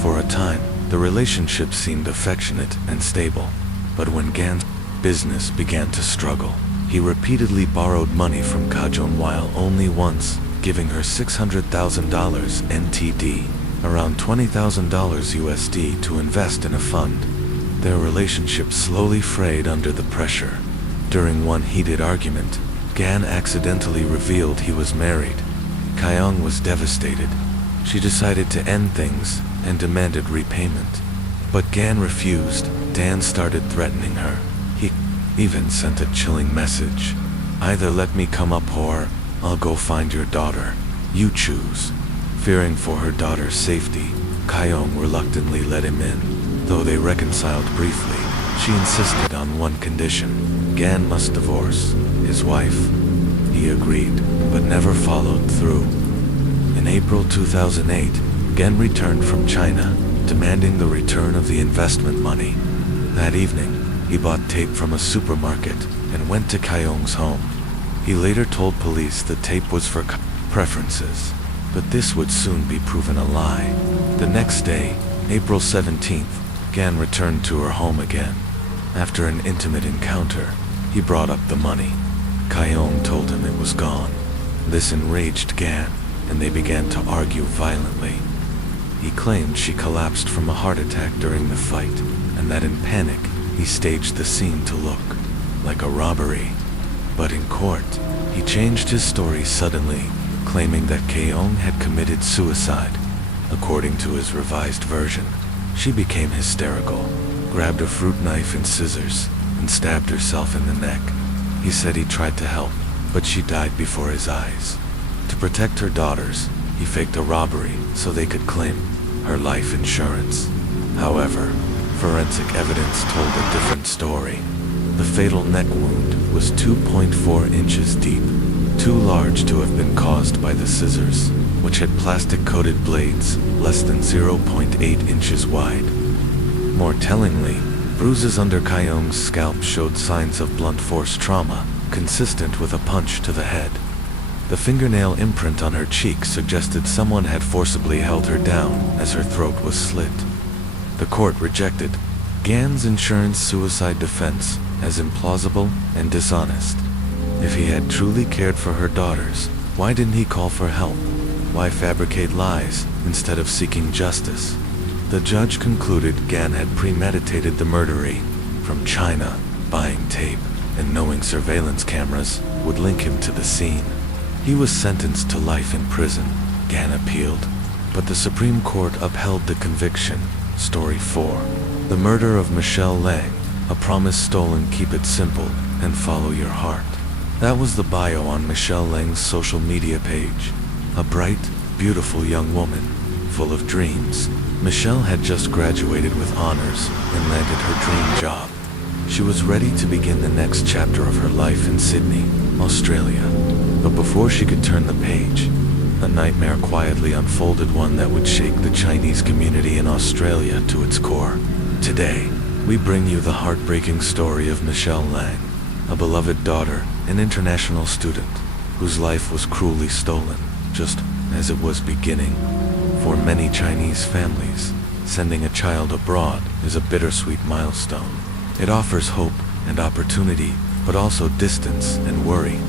For a time, the relationship seemed affectionate and stable, but when Gan's business began to struggle, he repeatedly borrowed money from Kajun while only once giving her $600,000 NTD, around $20,000 USD, to invest in a fund. Their relationship slowly frayed under the pressure. During one heated argument, Gan accidentally revealed he was married. Keong was devastated. She decided to end things and demanded repayment. But Gan refused. Dan started threatening her. He even sent a chilling message. "Either let me come up or I'll go find your daughter. You choose." Fearing for her daughter's safety, Keong reluctantly let him in. Though they reconciled briefly, she insisted on one condition: Gan must divorce his wife. He agreed, but never followed through. In April 2008, Gan returned from China, demanding the return of the investment money. That evening, he bought tape from a supermarket and went to Keong's home. He later told police the tape was for preferences, but this would soon be proven a lie. The next day, April 17th, Gan returned to her home again. After an intimate encounter, he brought up the money. Keong told him it was gone. This enraged Gan, and they began to argue violently. He claimed she collapsed from a heart attack during the fight, and that in panic, he staged the scene to look like a robbery. But in court, he changed his story suddenly, claiming that Keong had committed suicide. According to his revised version, she became hysterical, grabbed a fruit knife and scissors, and stabbed herself in the neck. He said he tried to help, but she died before his eyes. To protect her daughters, he faked a robbery so they could claim her life insurance. However, forensic evidence told a different story. The fatal neck wound was 2.4 inches deep, too large to have been caused by the scissors, which had plastic-coated blades less than 0.8 inches wide. More tellingly, bruises under Keong's scalp showed signs of blunt force trauma, consistent with a punch to the head. The fingernail imprint on her cheek suggested someone had forcibly held her down as her throat was slit. The court rejected Gan's insurance suicide defense as implausible and dishonest. If he had truly cared for her daughters, why didn't he call for help? Why fabricate lies instead of seeking justice? The judge concluded Gan had premeditated the murdery from China, buying tape, and knowing surveillance cameras would link him to the scene. He was sentenced to life in prison. Gan appealed, but the Supreme Court upheld the conviction. Story 4. The murder of Michelle Lang, a promise stolen. Keep it simple and follow your heart. That was the bio on Michelle Lang's social media page. A bright, beautiful young woman, full of dreams. Michelle had just graduated with honors and landed her dream job. She was ready to begin the next chapter of her life in Sydney, Australia. But before she could turn the page, a nightmare quietly unfolded, one that would shake the Chinese community in Australia to its core. Today, we bring you the heartbreaking story of Michelle Lang, a beloved daughter, an international student, whose life was cruelly stolen, just as it was beginning. For many Chinese families, sending a child abroad is a bittersweet milestone. It offers hope and opportunity, but also distance and worry.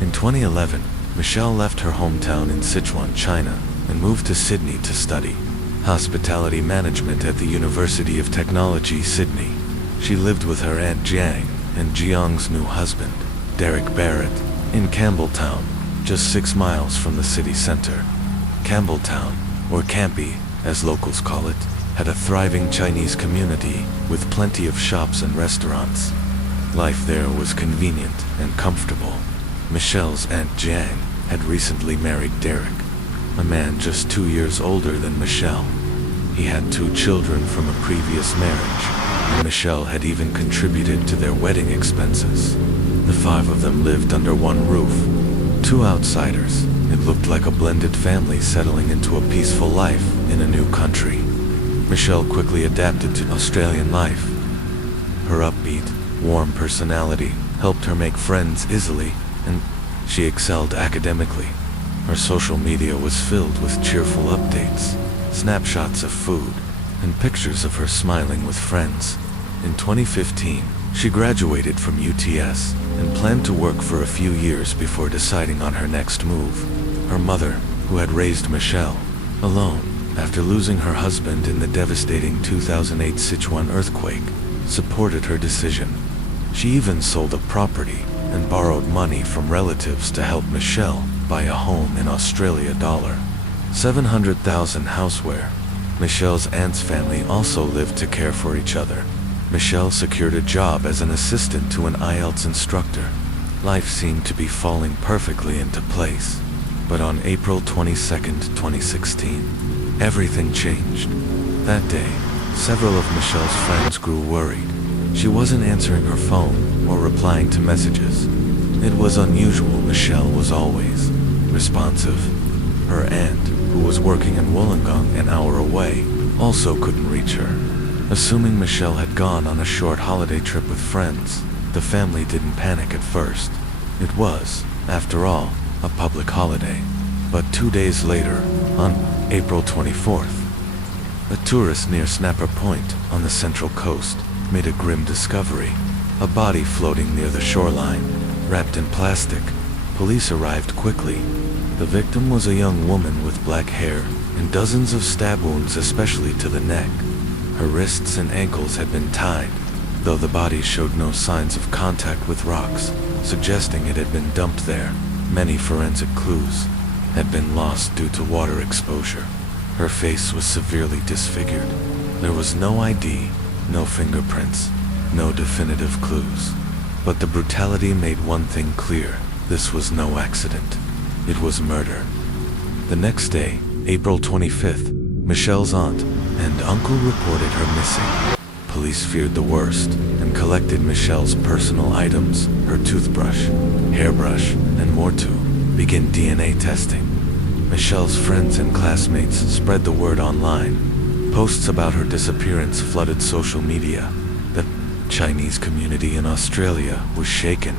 In 2011, Michelle left her hometown in Sichuan, China, and moved to Sydney to study hospitality management at the University of Technology, Sydney. She lived with her Aunt Jiang and Jiang's new husband, Derek Barrett, in Campbelltown, just 6 miles from the city center. Campbelltown, or Campy, as locals call it, had a thriving Chinese community with plenty of shops and restaurants. Life there was convenient and comfortable. Michelle's Aunt Jiang had recently married Derek, a man just 2 years older than Michelle. He had 2 children from a previous marriage, and Michelle had even contributed to their wedding expenses. The 5 of them lived under one roof. 2 outsiders. It looked like a blended family settling into a peaceful life in a new country. Michelle quickly adapted to Australian life. Her upbeat, warm personality helped her make friends easily, and she excelled academically. Her social media was filled with cheerful updates, snapshots of food, and pictures of her smiling with friends. In 2015, she graduated from UTS and planned to work for a few years before deciding on her next move. Her mother, who had raised Michelle alone after losing her husband in the devastating 2008 Sichuan earthquake, supported her decision. She even sold a property and borrowed money from relatives to help Michelle buy a home in Australia $700,000 houseware. Michelle's aunt's family also lived to care for each other. Michelle secured a job as an assistant to an IELTS instructor. Life seemed to be falling perfectly into place. But on April 22, 2016, everything changed. That day, several of Michelle's friends grew worried. She wasn't answering her phone or replying to messages. It was unusual. Michelle was always responsive. Her aunt, who was working in Wollongong an hour away, also couldn't reach her. Assuming Michelle had gone on a short holiday trip with friends, the family didn't panic at first. It was, after all, a public holiday. But 2 days later, on April 24th, a tourist near Snapper Point on the Central Coast made a grim discovery. A body floating near the shoreline, wrapped in plastic. Police arrived quickly. The victim was a young woman with black hair and dozens of stab wounds, especially to the neck. Her wrists and ankles had been tied, though the body showed no signs of contact with rocks, suggesting it had been dumped there. Many forensic clues had been lost due to water exposure. Her face was severely disfigured. There was no ID, no fingerprints, no definitive clues. But the brutality made one thing clear: this was no accident. It was murder. The next day, April 25th, Michelle's aunt and uncle reported her missing. Police feared the worst and collected Michelle's personal items, her toothbrush, hairbrush, and more to begin DNA testing. Michelle's friends and classmates spread the word online. Posts about her disappearance flooded social media. The Chinese community in Australia was shaken.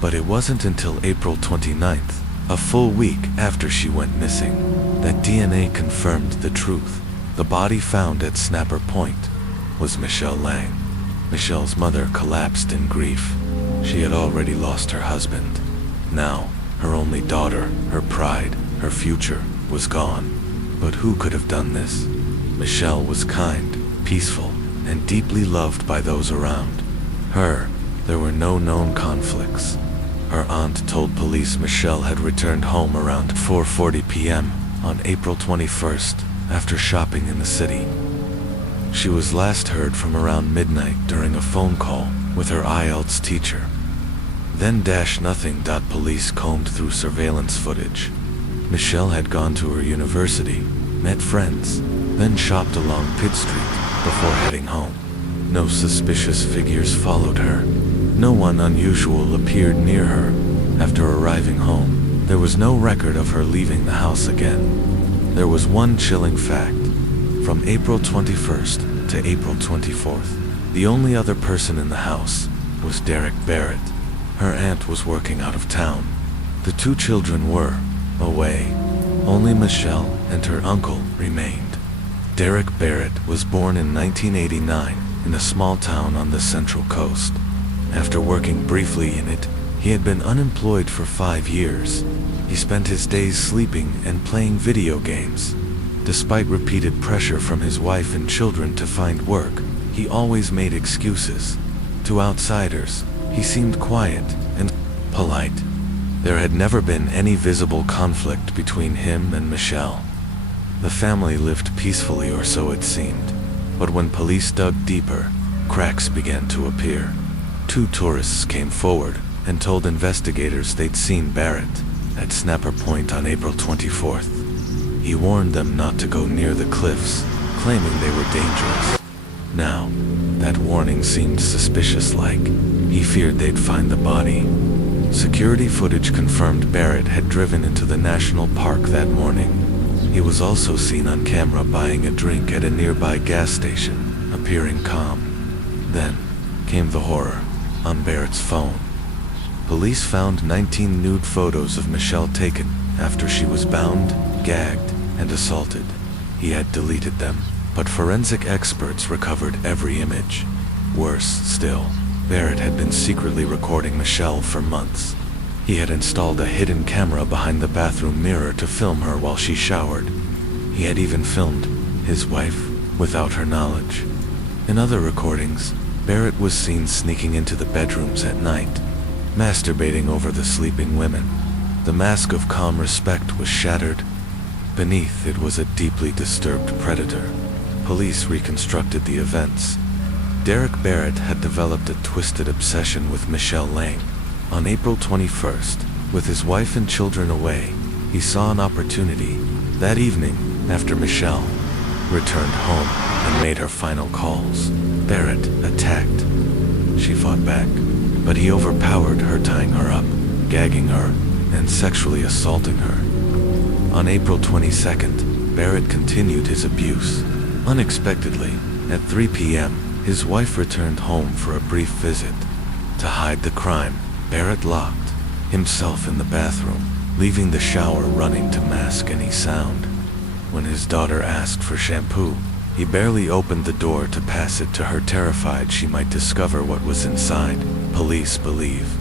But it wasn't until April 29th, a full week after she went missing, that DNA confirmed the truth. The body found at Snapper Point was Michelle Lang. Michelle's mother collapsed in grief. She had already lost her husband. Now, her only daughter, her pride, her future, was gone. But who could have done this? Michelle was kind, peaceful, and deeply loved by those around her. There were no known conflicts. Her aunt told police Michelle had returned home around 4:40 p.m. on April 21st after shopping in the city. She was last heard from around midnight during a phone call with her IELTS teacher. Then nothing. Police combed through surveillance footage. Michelle had gone to her university, met friends, then shopped along Pitt Street before heading home. No suspicious figures followed her. No one unusual appeared near her. After arriving home, there was no record of her leaving the house again. There was one chilling fact. From April 21st to April 24th, the only other person in the house was Derek Barrett. Her aunt was working out of town. The two children were away. Only Michelle and her uncle remained. Derek Barrett was born in 1989 in a small town on the Central Coast. After working briefly in it, he had been unemployed for 5 years. He spent his days sleeping and playing video games. Despite repeated pressure from his wife and children to find work, he always made excuses. To outsiders, he seemed quiet and polite. There had never been any visible conflict between him and Michelle. The family lived peacefully, or so it seemed. But when police dug deeper, cracks began to appear. 2 tourists came forward and told investigators they'd seen Barrett at Snapper Point on April 24th. He warned them not to go near the cliffs, claiming they were dangerous. Now, that warning seemed suspicious-like. He feared they'd find the body. Security footage confirmed Barrett had driven into the national park that morning. He was also seen on camera buying a drink at a nearby gas station, appearing calm. Then came the horror. On Barrett's phone, police found 19 nude photos of Michelle taken after she was bound, gagged, and assaulted. He had deleted them, but forensic experts recovered every image. Worse still, Barrett had been secretly recording Michelle for months. He had installed a hidden camera behind the bathroom mirror to film her while she showered. He had even filmed his wife without her knowledge. In other recordings, Barrett was seen sneaking into the bedrooms at night, masturbating over the sleeping women. The mask of calm respect was shattered. Beneath it was a deeply disturbed predator. Police reconstructed the events. Derek Barrett had developed a twisted obsession with Michelle Lang. On April 21st, with his wife and children away, he saw an opportunity. That evening, after Michelle returned home and made her final calls, Barrett attacked. She fought back, but he overpowered her, tying her up, gagging her, and sexually assaulting her. On April 22nd, Barrett continued his abuse. Unexpectedly, at 3 p.m., his wife returned home for a brief visit. To hide the crime, Barrett locked himself in the bathroom, leaving the shower running to mask any sound. When his daughter asked for shampoo, he barely opened the door to pass it to her, terrified she might discover what was inside. Police believe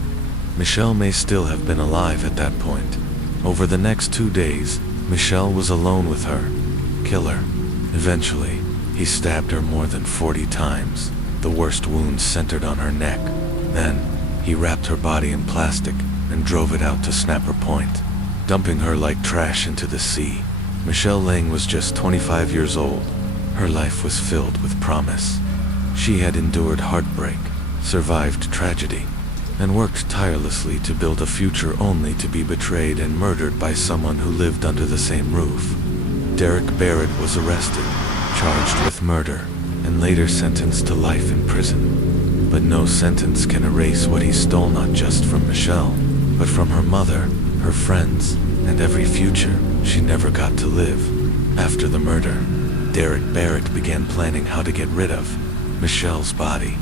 Michelle may still have been alive at that point. Over the next 2 days, Michelle was alone with her killer. Eventually, he stabbed her more than 40 times, the worst wounds centered on her neck. Then, he wrapped her body in plastic and drove it out to Snapper Point, dumping her like trash into the sea. Michelle Lang was just 25 years old. Her life was filled with promise. She had endured heartbreak, survived tragedy, and worked tirelessly to build a future, only to be betrayed and murdered by someone who lived under the same roof. Derek Barrett was arrested, charged with murder, and later sentenced to life in prison. But no sentence can erase what he stole, not just from Michelle, but from her mother, her friends, and every future she never got to live. After the murder, Derek Barrett began planning how to get rid of Michelle's body.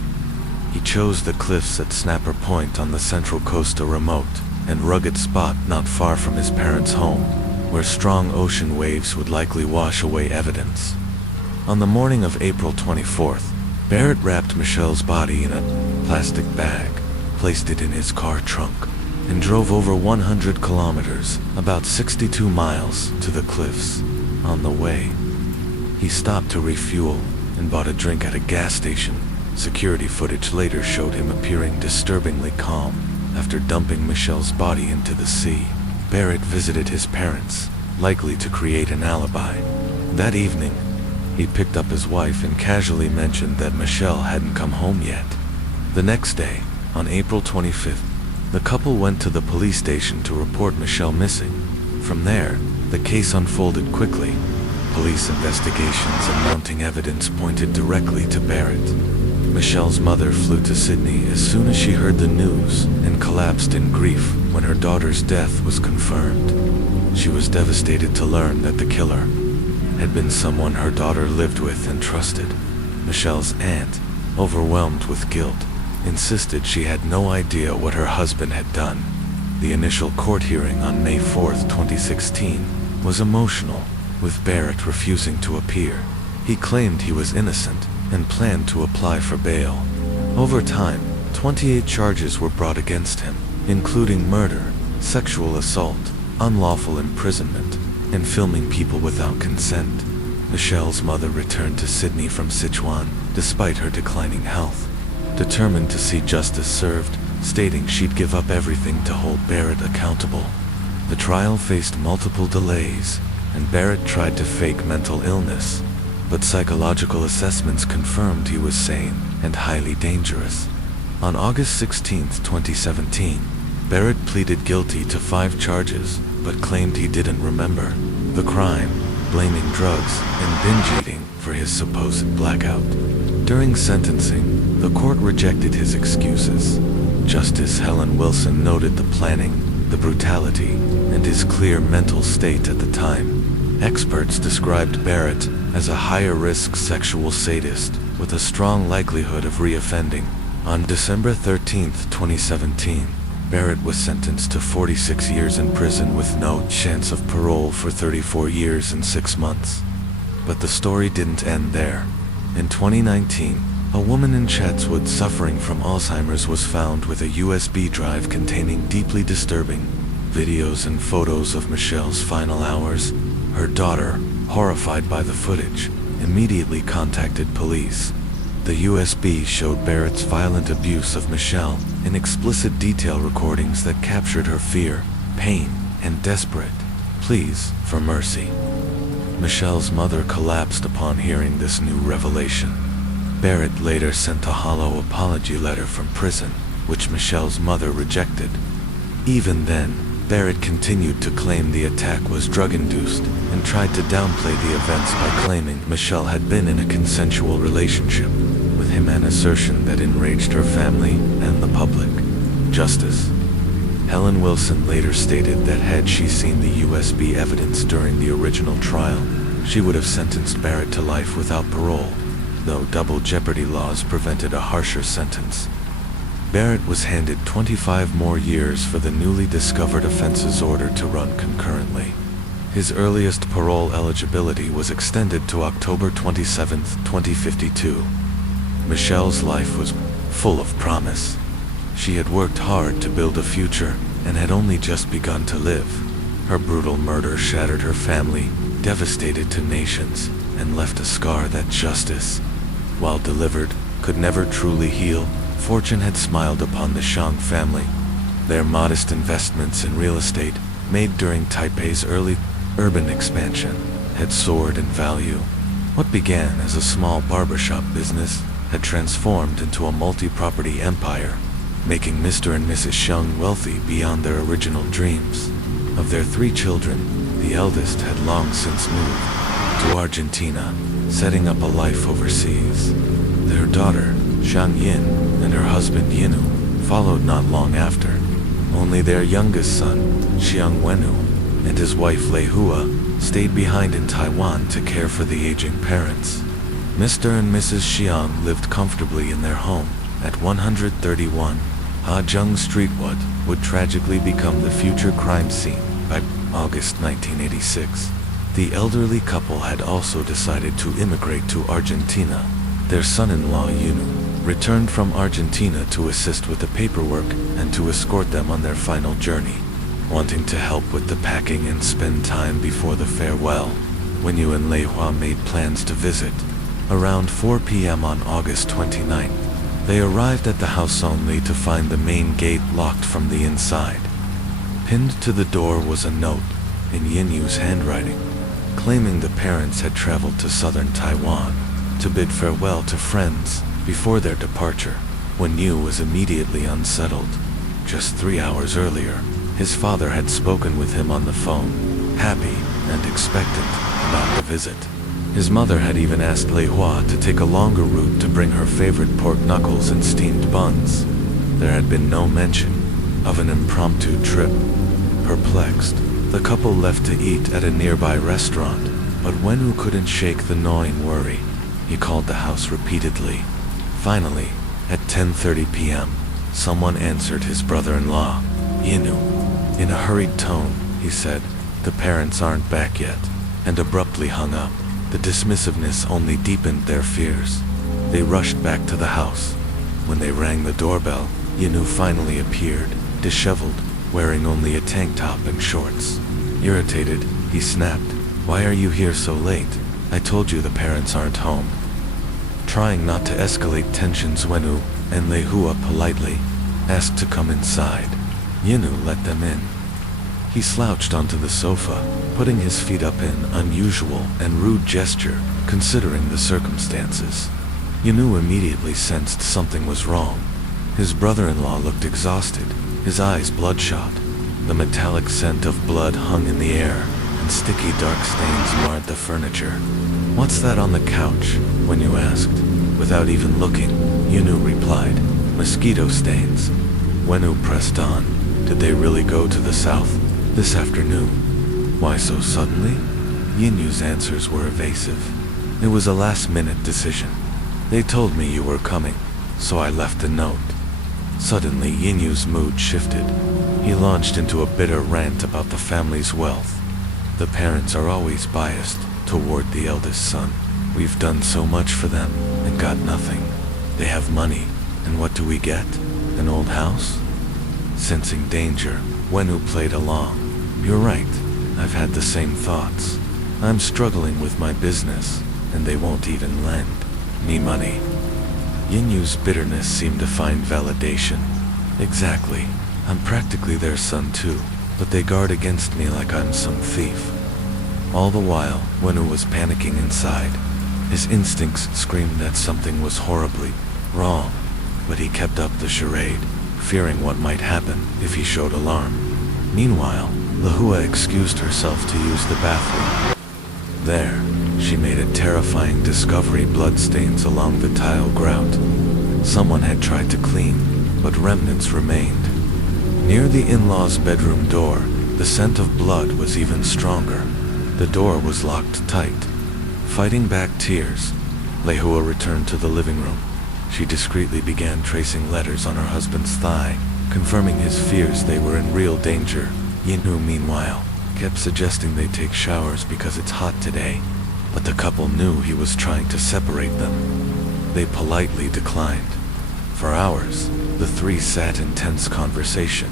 He chose the cliffs at Snapper Point on the Central Coast, a remote and rugged spot not far from his parents' home, where strong ocean waves would likely wash away evidence. On the morning of April 24th, Barrett wrapped Michelle's body in a plastic bag, placed it in his car trunk, and drove over 100 kilometers, about 62 miles, to the cliffs. On the way, he stopped to refuel and bought a drink at a gas station. Security footage later showed him appearing disturbingly calm after dumping Michelle's body into the sea. Barrett visited his parents, likely to create an alibi. That evening, he picked up his wife and casually mentioned that Michelle hadn't come home yet. The next day, on April 25th, the couple went to the police station to report Michelle missing. From there, the case unfolded quickly. Police investigations and mounting evidence pointed directly to Barrett. Michelle's mother flew to Sydney as soon as she heard the news and collapsed in grief when her daughter's death was confirmed. She was devastated to learn that the killer had been someone her daughter lived with and trusted. Michelle's aunt, overwhelmed with guilt, insisted she had no idea what her husband had done. The initial court hearing on May 4, 2016, was emotional, with Barrett refusing to appear. He claimed he was innocent and planned to apply for bail. Over time, 28 charges were brought against him, including murder, sexual assault, unlawful imprisonment, and filming people without consent. Michelle's mother returned to Sydney from Sichuan, despite her declining health, determined to see justice served, stating she'd give up everything to hold Barrett accountable. The trial faced multiple delays, and Barrett tried to fake mental illness, but psychological assessments confirmed he was sane and highly dangerous. On August 16, 2017, Barrett pleaded guilty to 5 charges, but claimed he didn't remember the crime, blaming drugs and binge eating for his supposed blackout. During sentencing, the court rejected his excuses. Justice Helen Wilson noted the planning, the brutality, and his clear mental state at the time. Experts described Barrett as a higher-risk sexual sadist with a strong likelihood of reoffending. On December 13, 2017, Barrett was sentenced to 46 years in prison with no chance of parole for 34 years and 6 months. But the story didn't end there. In 2019, a woman in Chatswood suffering from Alzheimer's was found with a USB drive containing deeply disturbing videos and photos of Michelle's final hours. Her daughter, horrified by the footage, immediately contacted police. The USB showed Barrett's violent abuse of Michelle in explicit detail recordings that captured her fear, pain, and desperate pleas for mercy. Michelle's mother collapsed upon hearing this new revelation. Barrett later sent a hollow apology letter from prison, which Michelle's mother rejected. Even then, Barrett continued to claim the attack was drug-induced and tried to downplay the events by claiming Michelle had been in a consensual relationship with him, an assertion that enraged her family and the public. Justice Helen Wilson later stated that had she seen the USB evidence during the original trial, she would have sentenced Barrett to life without parole, though double jeopardy laws prevented a harsher sentence. Barrett was handed 25 more years for the newly discovered offenses ordered to run concurrently. His earliest parole eligibility was extended to October 27, 2052. Michelle's life was full of promise. She had worked hard to build a future and had only just begun to live. Her brutal murder shattered her family, devastated two nations, and left a scar that justice, while delivered, could never truly heal. Fortune had smiled upon the Shang family. Their modest investments in real estate, made during Taipei's early urban expansion, had soared in value. What began as a small barbershop business had transformed into a multi-property empire, making Mr. and Mrs. Shang wealthy beyond their original dreams. Of their 3 children, the eldest had long since moved to Argentina, setting up a life overseas. Their daughter, Shang Yin, and her husband Yinu followed not long after. Only their youngest son, Xiang Wenu, and his wife Lei Hua stayed behind in Taiwan to care for the aging parents. Mr. and Mrs. Xiang lived comfortably in their home at 131 Hajung Street. What would tragically become the future crime scene by August 1986. The elderly couple had also decided to immigrate to Argentina. Their son-in-law Yunu returned from Argentina to assist with the paperwork and to escort them on their final journey, wanting to help with the packing and spend time before the farewell. When Yu and Lei Hua made plans to visit, around 4 p.m. on August 29th, they arrived at the house only to find the main gate locked from the inside. Pinned to the door was a note, in Yin Yu's handwriting, claiming the parents had traveled to southern Taiwan to bid farewell to friends before their departure. When Yu was immediately unsettled. Just 3 hours earlier, his father had spoken with him on the phone, happy and expectant about the visit. His mother had even asked Lei Hua to take a longer route to bring her favorite pork knuckles and steamed buns. There had been no mention of an impromptu trip. Perplexed, the couple left to eat at a nearby restaurant, but Wenwu couldn't shake the gnawing worry. He called the house repeatedly. Finally, at 10:30 p.m., someone answered his brother-in-law, Yinu. In a hurried tone, he said, "The parents aren't back yet," and abruptly hung up. The dismissiveness only deepened their fears. They rushed back to the house. When they rang the doorbell, Yinu finally appeared, disheveled, wearing only a tank top and shorts. Irritated, he snapped, "Why are you here so late? I told you the parents aren't home." Trying not to escalate tensions, Wenwu and Lei Hua politely asked to come inside. Yinu let them in. He slouched onto the sofa, putting his feet up in unusual and rude gesture, considering the circumstances. Yinu immediately sensed something was wrong. His brother-in-law looked exhausted, his eyes bloodshot. The metallic scent of blood hung in the air, and sticky dark stains marred the furniture. "What's that on the couch?" Wenwu asked. Without even looking, Yinu replied, "Mosquito stains." Wenwu pressed on. Did they really go to the south this afternoon? Why so suddenly? Yinu's answers were evasive. It was a last-minute decision. They told me you were coming, so I left a note. Suddenly, Yinu's mood shifted. He launched into a bitter rant about the family's wealth. The parents are always biased toward the eldest son. We've done so much for them and got nothing. They have money, and what do we get? An old house? Sensing danger, Wenwu played along. "You're right, I've had the same thoughts. I'm struggling with my business, and they won't even lend me money." Yinu's bitterness seemed to find validation. "Exactly. I'm practically their son too, but they guard against me like I'm some thief." All the while, Wenwu was panicking inside. His instincts screamed that something was horribly wrong, but he kept up the charade, fearing what might happen if he showed alarm. Meanwhile, Lei Hua excused herself to use the bathroom. There, she made a terrifying discovery: bloodstains along the tile grout. Someone had tried to clean, but remnants remained. Near the in-laws' bedroom door, the scent of blood was even stronger. The door was locked tight. Fighting back tears, Lei Hua returned to the living room. She discreetly began tracing letters on her husband's thigh, confirming his fears they were in real danger. Yinu, meanwhile, kept suggesting they take showers because it's hot today, but the couple knew he was trying to separate them. They politely declined. For hours, the three sat in tense conversation.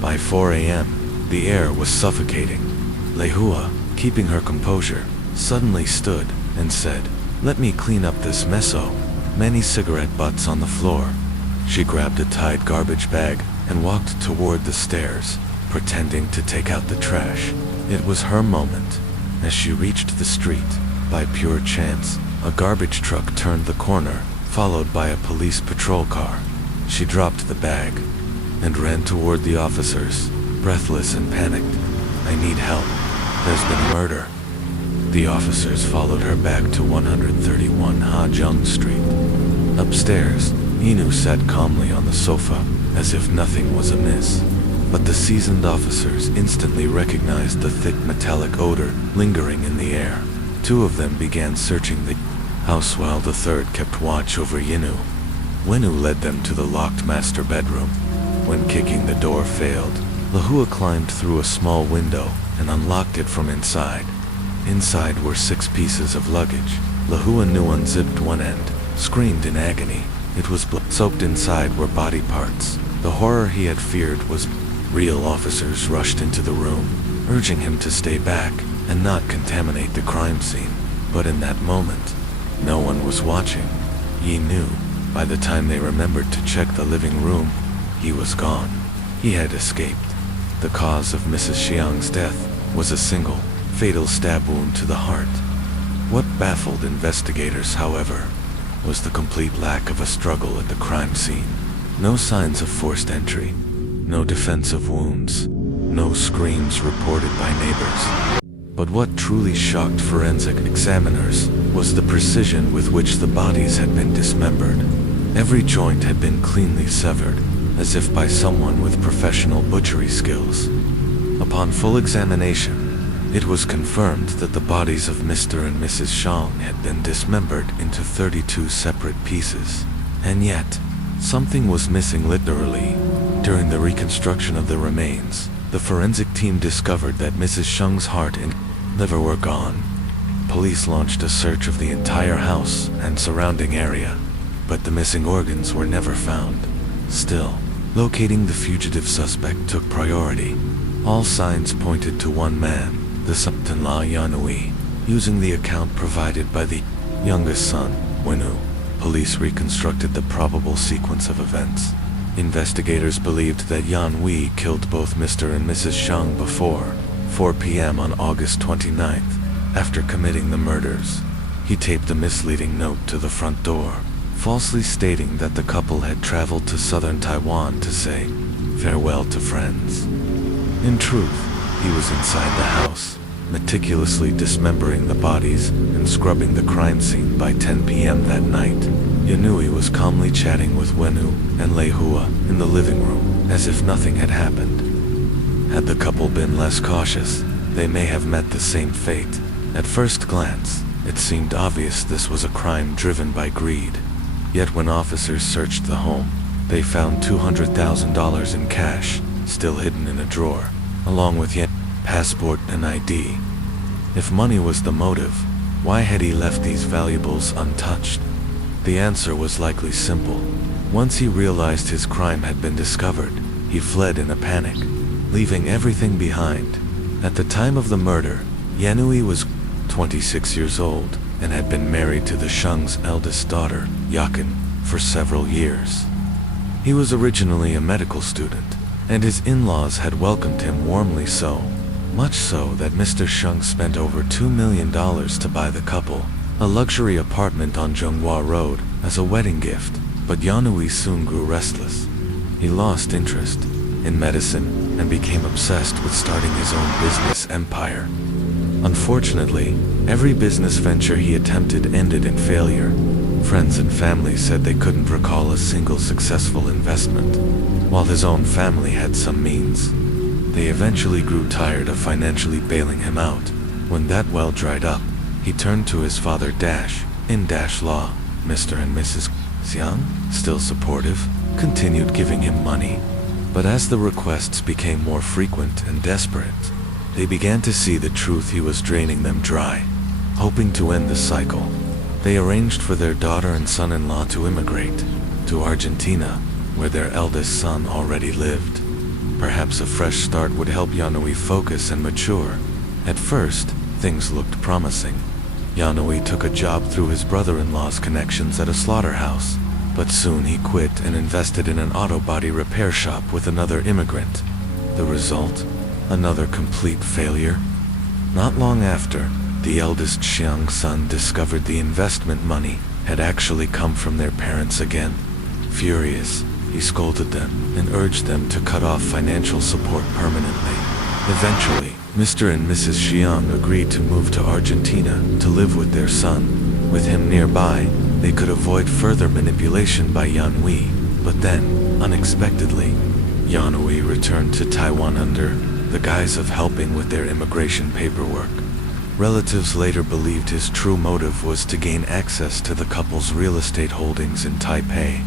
By 4 a.m., the air was suffocating. Lei Hua, keeping her composure, suddenly stood and said, "Let me clean up this meso." Many cigarette butts on the floor. She grabbed a tied garbage bag and walked toward the stairs, pretending to take out the trash. It was her moment. As she reached the street, by pure chance, a garbage truck turned the corner, followed by a police patrol car. She dropped the bag and ran toward the officers, breathless and panicked. "I need help. There's been a murder." The officers followed her back to 131 Ha-Jung Street. Upstairs, Yinu sat calmly on the sofa, as if nothing was amiss. But the seasoned officers instantly recognized the thick metallic odor lingering in the air. Two of them began searching the house while the third kept watch over Yinu. Wenwu led them to the locked master bedroom. When kicking the door failed, Lei Hua climbed through a small window and unlocked it from inside. Inside were 6 pieces of luggage. Lei Hua knew unzipped one end, screamed in agony. It was soaked inside were body parts. The horror he had feared was real. Officers rushed into the room, urging him to stay back and not contaminate the crime scene. But in that moment, no one was watching. Yi knew. By the time they remembered to check the living room, he was gone. He had escaped. The cause of Mrs. Xiang's death was a single, fatal stab wound to the heart. What baffled investigators, however, was the complete lack of a struggle at the crime scene. No signs of forced entry, no defensive wounds, no screams reported by neighbors. But what truly shocked forensic examiners was the precision with which the bodies had been dismembered. Every joint had been cleanly severed, as if by someone with professional butchery skills. Upon full examination, it was confirmed that the bodies of Mr. and Mrs. Shang had been dismembered into 32 separate pieces. And yet, something was missing literally. During the reconstruction of the remains, the forensic team discovered that Mrs. Shang's heart and liver were gone. Police launched a search of the entire house and surrounding area, but the missing organs were never found. Still, locating the fugitive suspect took priority. All signs pointed to one man, the son-in-law Yanui. Using the account provided by the youngest son, Wenu, police reconstructed the probable sequence of events. Investigators believed that Yan Wei killed both Mr. and Mrs. Shang before 4 p.m. on August 29th. After committing the murders, he taped a misleading note to the front door, falsely stating that the couple had traveled to southern Taiwan to say farewell to friends. In truth, he was inside the house, meticulously dismembering the bodies and scrubbing the crime scene. By 10 p.m. that night, Yanui was calmly chatting with Wenu and Lei Hua in the living room, as if nothing had happened. Had the couple been less cautious, they may have met the same fate. At first glance, it seemed obvious this was a crime driven by greed. Yet when officers searched the home, they found $200,000 in cash, still hidden in a drawer, along with Yan's passport and ID. If money was the motive, why had he left these valuables untouched? The answer was likely simple. Once he realized his crime had been discovered, he fled in a panic, leaving everything behind. At the time of the murder, Yanui was 26 years old and had been married to the Shang's eldest daughter, Yakin, for several years. He was originally a medical student, and his in-laws had welcomed him warmly, so much so that Mr. Shang spent over $2 million to buy the couple a luxury apartment on Zhonghua Road as a wedding gift. But Yanui soon grew restless. He lost interest in medicine and became obsessed with starting his own business empire. Unfortunately, every business venture he attempted ended in failure. Friends and family said they couldn't recall a single successful investment, while his own family had some means. They eventually grew tired of financially bailing him out. When that well dried up, he turned to his father Law. Mr. and Mrs. Xiang, still supportive, continued giving him money. But as the requests became more frequent and desperate, they began to see the truth: he was draining them dry. Hoping to end the cycle, they arranged for their daughter and son-in-law to immigrate to Argentina, where their eldest son already lived. Perhaps a fresh start would help Yanui focus and mature. At first, things looked promising. Yanui took a job through his brother-in-law's connections at a slaughterhouse, but soon he quit and invested in an auto body repair shop with another immigrant. The result? Another complete failure? Not long after, the eldest Xiang son discovered the investment money had actually come from their parents again. Furious, he scolded them and urged them to cut off financial support permanently. Eventually, Mr. and Mrs. Xiang agreed to move to Argentina to live with their son. With him nearby, they could avoid further manipulation by Yan Wei. But then, unexpectedly, Yanui returned to Taiwan under the guise of helping with their immigration paperwork. Relatives later believed his true motive was to gain access to the couple's real estate holdings in Taipei.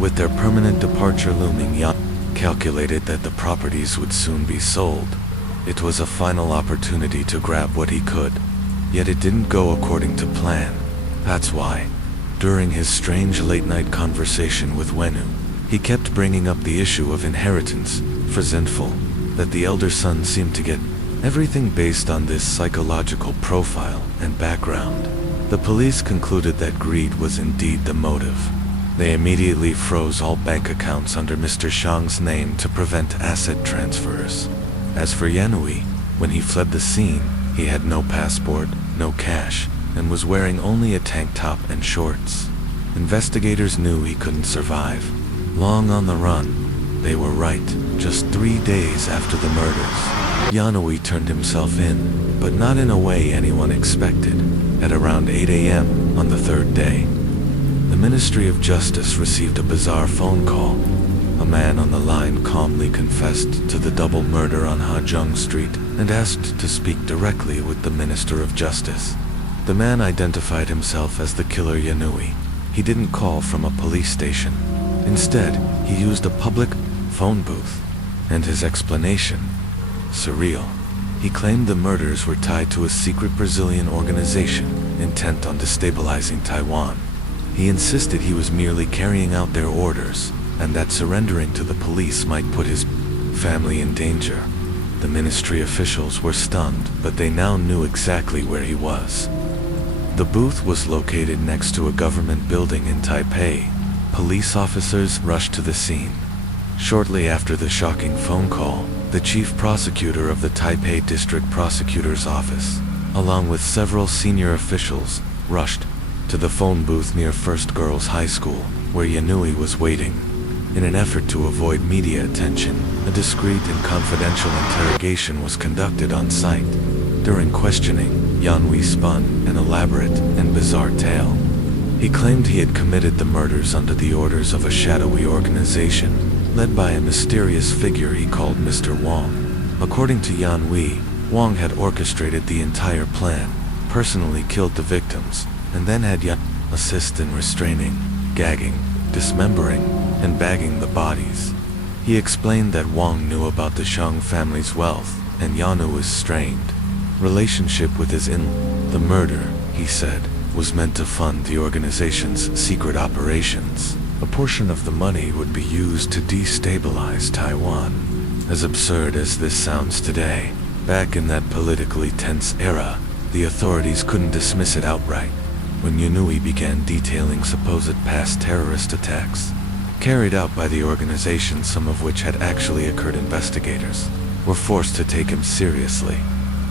With their permanent departure looming, Yan calculated that the properties would soon be sold. It was a final opportunity to grab what he could. Yet it didn't go according to plan. That's why, during his strange late-night conversation with Wenu, he kept bringing up the issue of inheritance, resentful that the elder son seemed to get everything based on this psychological profile and background. The police concluded that greed was indeed the motive. They immediately froze all bank accounts under Mr. Shang's name to prevent asset transfers. As for Yanui, when he fled the scene, he had no passport, no cash, and was wearing only a tank top and shorts. Investigators knew he couldn't survive long on the run. They were right. Just 3 days after the murders, Yanui turned himself in, but not in a way anyone expected. At around 8 a.m. on the third day, the Ministry of Justice received a bizarre phone call. A man on the line calmly confessed to the double murder on Hajung Street and asked to speak directly with the Minister of Justice. The man identified himself as the killer Yanui. He didn't call from a police station. Instead, he used a public phone booth. And his explanation? Surreal. He claimed the murders were tied to a secret Brazilian organization intent on destabilizing Taiwan. He insisted he was merely carrying out their orders, and that surrendering to the police might put his family in danger. The ministry officials were stunned, but they now knew exactly where he was. The booth was located next to a government building in Taipei. Police officers rushed to the scene. Shortly after the shocking phone call, the chief prosecutor of the Taipei District Prosecutor's Office, along with several senior officials, rushed to the phone booth near First Girls High School, where Yanui was waiting. In an effort to avoid media attention, a discreet and confidential interrogation was conducted on site. During questioning, Yanui spun an elaborate and bizarre tale. He claimed he had committed the murders under the orders of a shadowy organization, led by a mysterious figure he called Mr. Wong. According to Yanui, Wong had orchestrated the entire plan, personally killed the victims, and then had Yanui assist in restraining, gagging, dismembering, and bagging the bodies. He explained that Wong knew about the Shang family's wealth, and Yanui's strained relationship with his in-law. The murder, he said, was meant to fund the organization's secret operations. A portion of the money would be used to destabilize Taiwan. As absurd as this sounds today, back in that politically tense era, the authorities couldn't dismiss it outright. When Yanui began detailing supposed past terrorist attacks carried out by the organization, some of which had actually occurred, investigators were forced to take him seriously.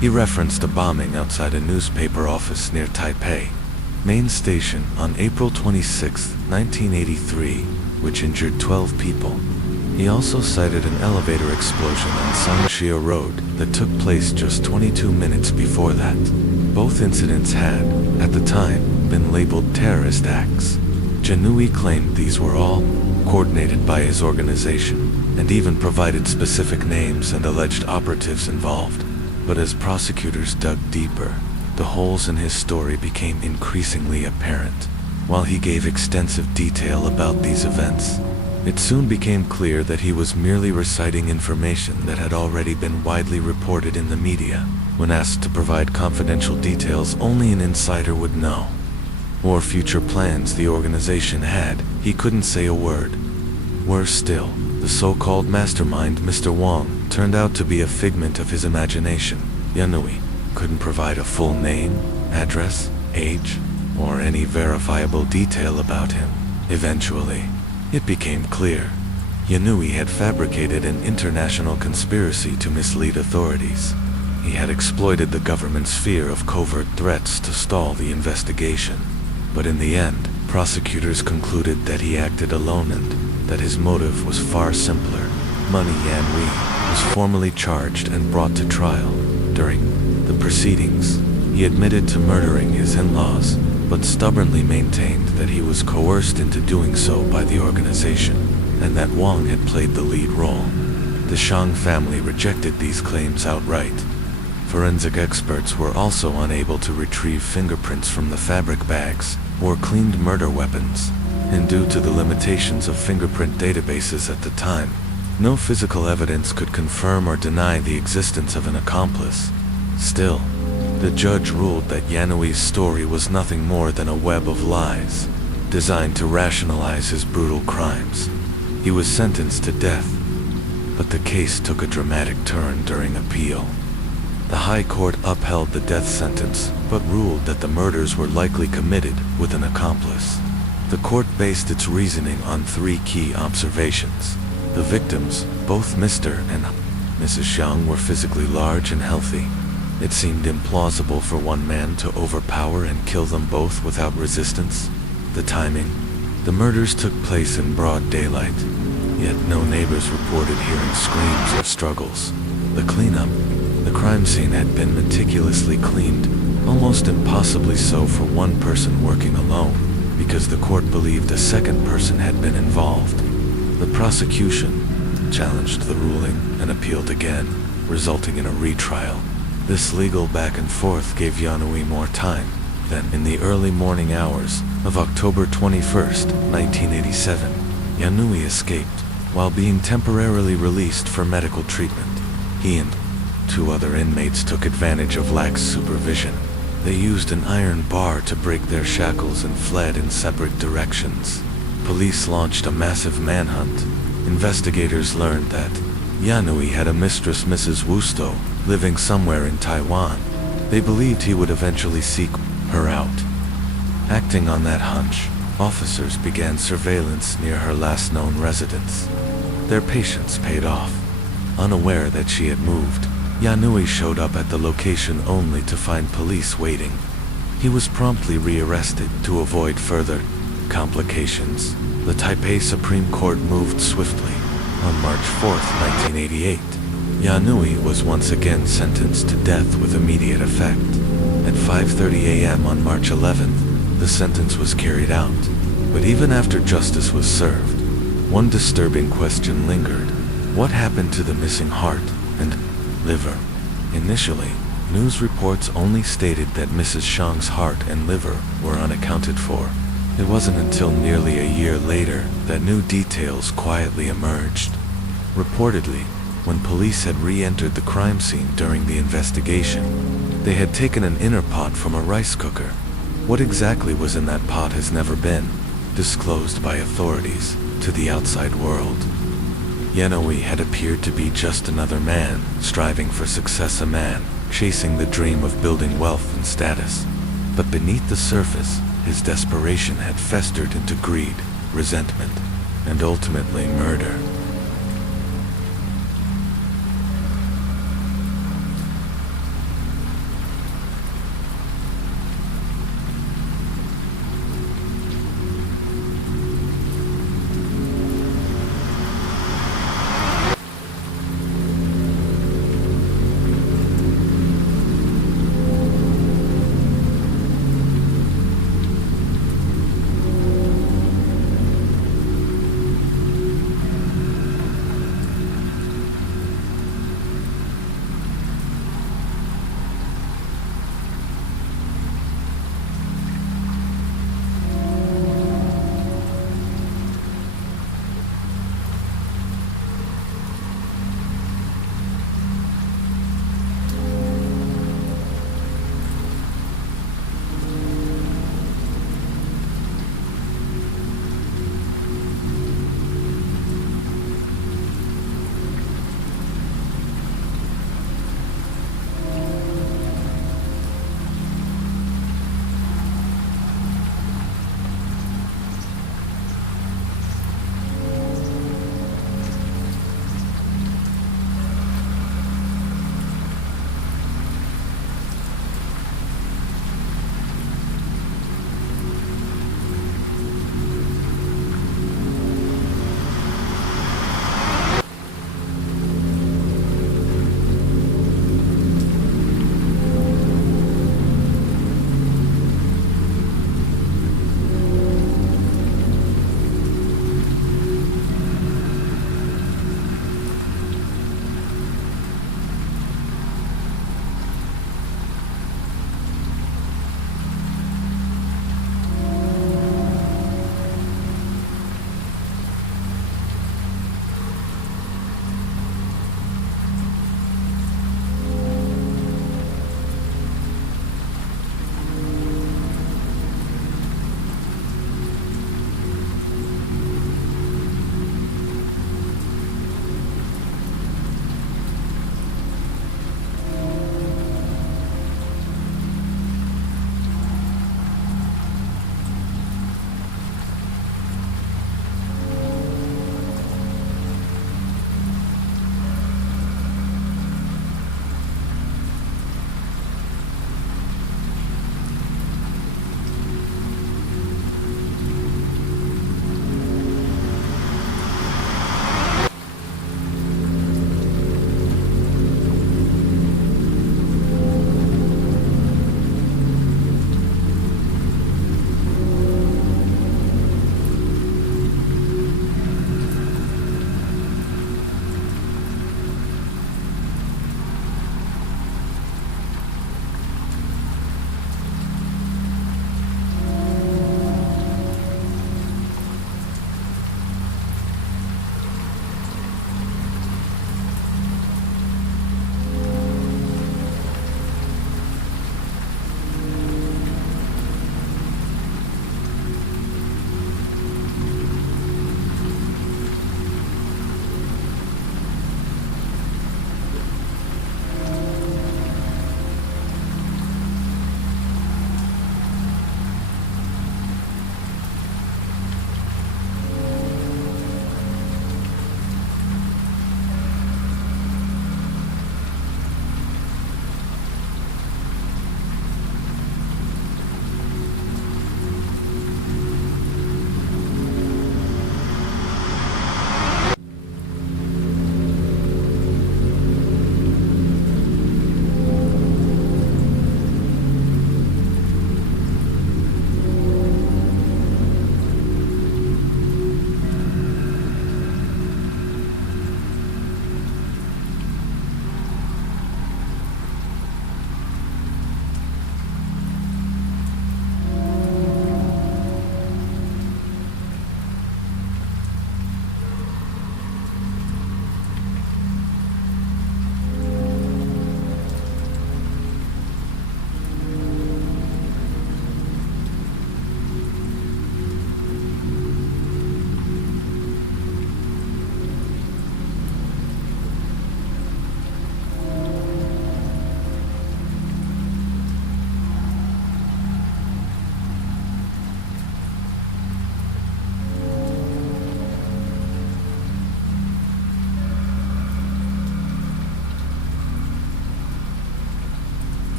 He referenced a bombing outside a newspaper office near Taipei main station on April 26, 1983, which injured 12 people. He also cited an elevator explosion on Sangxia Road that took place just 22 minutes before that. Both incidents had, at the time, been labeled terrorist acts. Yanui claimed these were all coordinated by his organization, and even provided specific names and alleged operatives involved. But as prosecutors dug deeper, the holes in his story became increasingly apparent. While he gave extensive detail about these events, it soon became clear that he was merely reciting information that had already been widely reported in the media. When asked to provide confidential details only an insider would know, or future plans the organization had, he couldn't say a word. Worse still, the so-called mastermind, Mr. Wong, turned out to be a figment of his imagination. Yanui couldn't provide a full name, address, age, or any verifiable detail about him. Eventually, it became clear. Yanui had fabricated an international conspiracy to mislead authorities. He had exploited the government's fear of covert threats to stall the investigation. But in the end, prosecutors concluded that he acted alone and that his motive was far simpler. Money. Yanui was formally charged and brought to trial. During the proceedings, he admitted to murdering his in-laws, but stubbornly maintained that he was coerced into doing so by the organization, and that Wong had played the lead role. The Shang family rejected these claims outright. Forensic experts were also unable to retrieve fingerprints from the fabric bags or cleaned murder weapons, and due to the limitations of fingerprint databases at the time, no physical evidence could confirm or deny the existence of an accomplice. Still, the judge ruled that Yanui's story was nothing more than a web of lies, designed to rationalize his brutal crimes. He was sentenced to death, but the case took a dramatic turn during appeal. The High Court upheld the death sentence, but ruled that the murders were likely committed with an accomplice. The court based its reasoning on 3 key observations. The victims, both Mr. and Mrs. Xiang, were physically large and healthy. It seemed implausible for one man to overpower and kill them both without resistance. The timing. The murders took place in broad daylight, Yet no neighbors reported hearing screams or struggles. The cleanup, the crime scene had been meticulously cleaned, almost impossibly so for one person working alone, because the court believed a second person had been involved. The prosecution challenged the ruling and appealed again, resulting in a retrial. This legal back and forth gave Yanui more time. Then, in the early morning hours of October 21st, 1987, Yanui escaped while being temporarily released for medical treatment. He and 2 other inmates took advantage of lax supervision. They used an iron bar to break their shackles and fled in separate directions. Police launched a massive manhunt. Investigators learned that Yanui had a mistress, Mrs. Wusto, living somewhere in Taiwan. They believed he would eventually seek her out. Acting on that hunch, officers began surveillance near her last known residence. Their patience paid off. Unaware that she had moved, Yanui showed up at the location only to find police waiting. He was promptly rearrested to avoid further complications. The Taipei Supreme Court moved swiftly. On March 4th, 1988, Yanui was once again sentenced to death with immediate effect. At 5:30 a.m. on March 11th, the sentence was carried out. But even after justice was served, one disturbing question lingered. What happened to the missing heart and liver? Initially, news reports only stated that Mrs. Shang's heart and liver were unaccounted for. It wasn't until nearly a year later that new details quietly emerged. Reportedly, when police had re-entered the crime scene during the investigation, they had taken an inner pot from a rice cooker. What exactly was in that pot has never been disclosed by authorities to the outside world. Yanui had appeared to be just another man, striving for success, a man chasing the dream of building wealth and status. But beneath the surface, his desperation had festered into greed, resentment, and ultimately murder.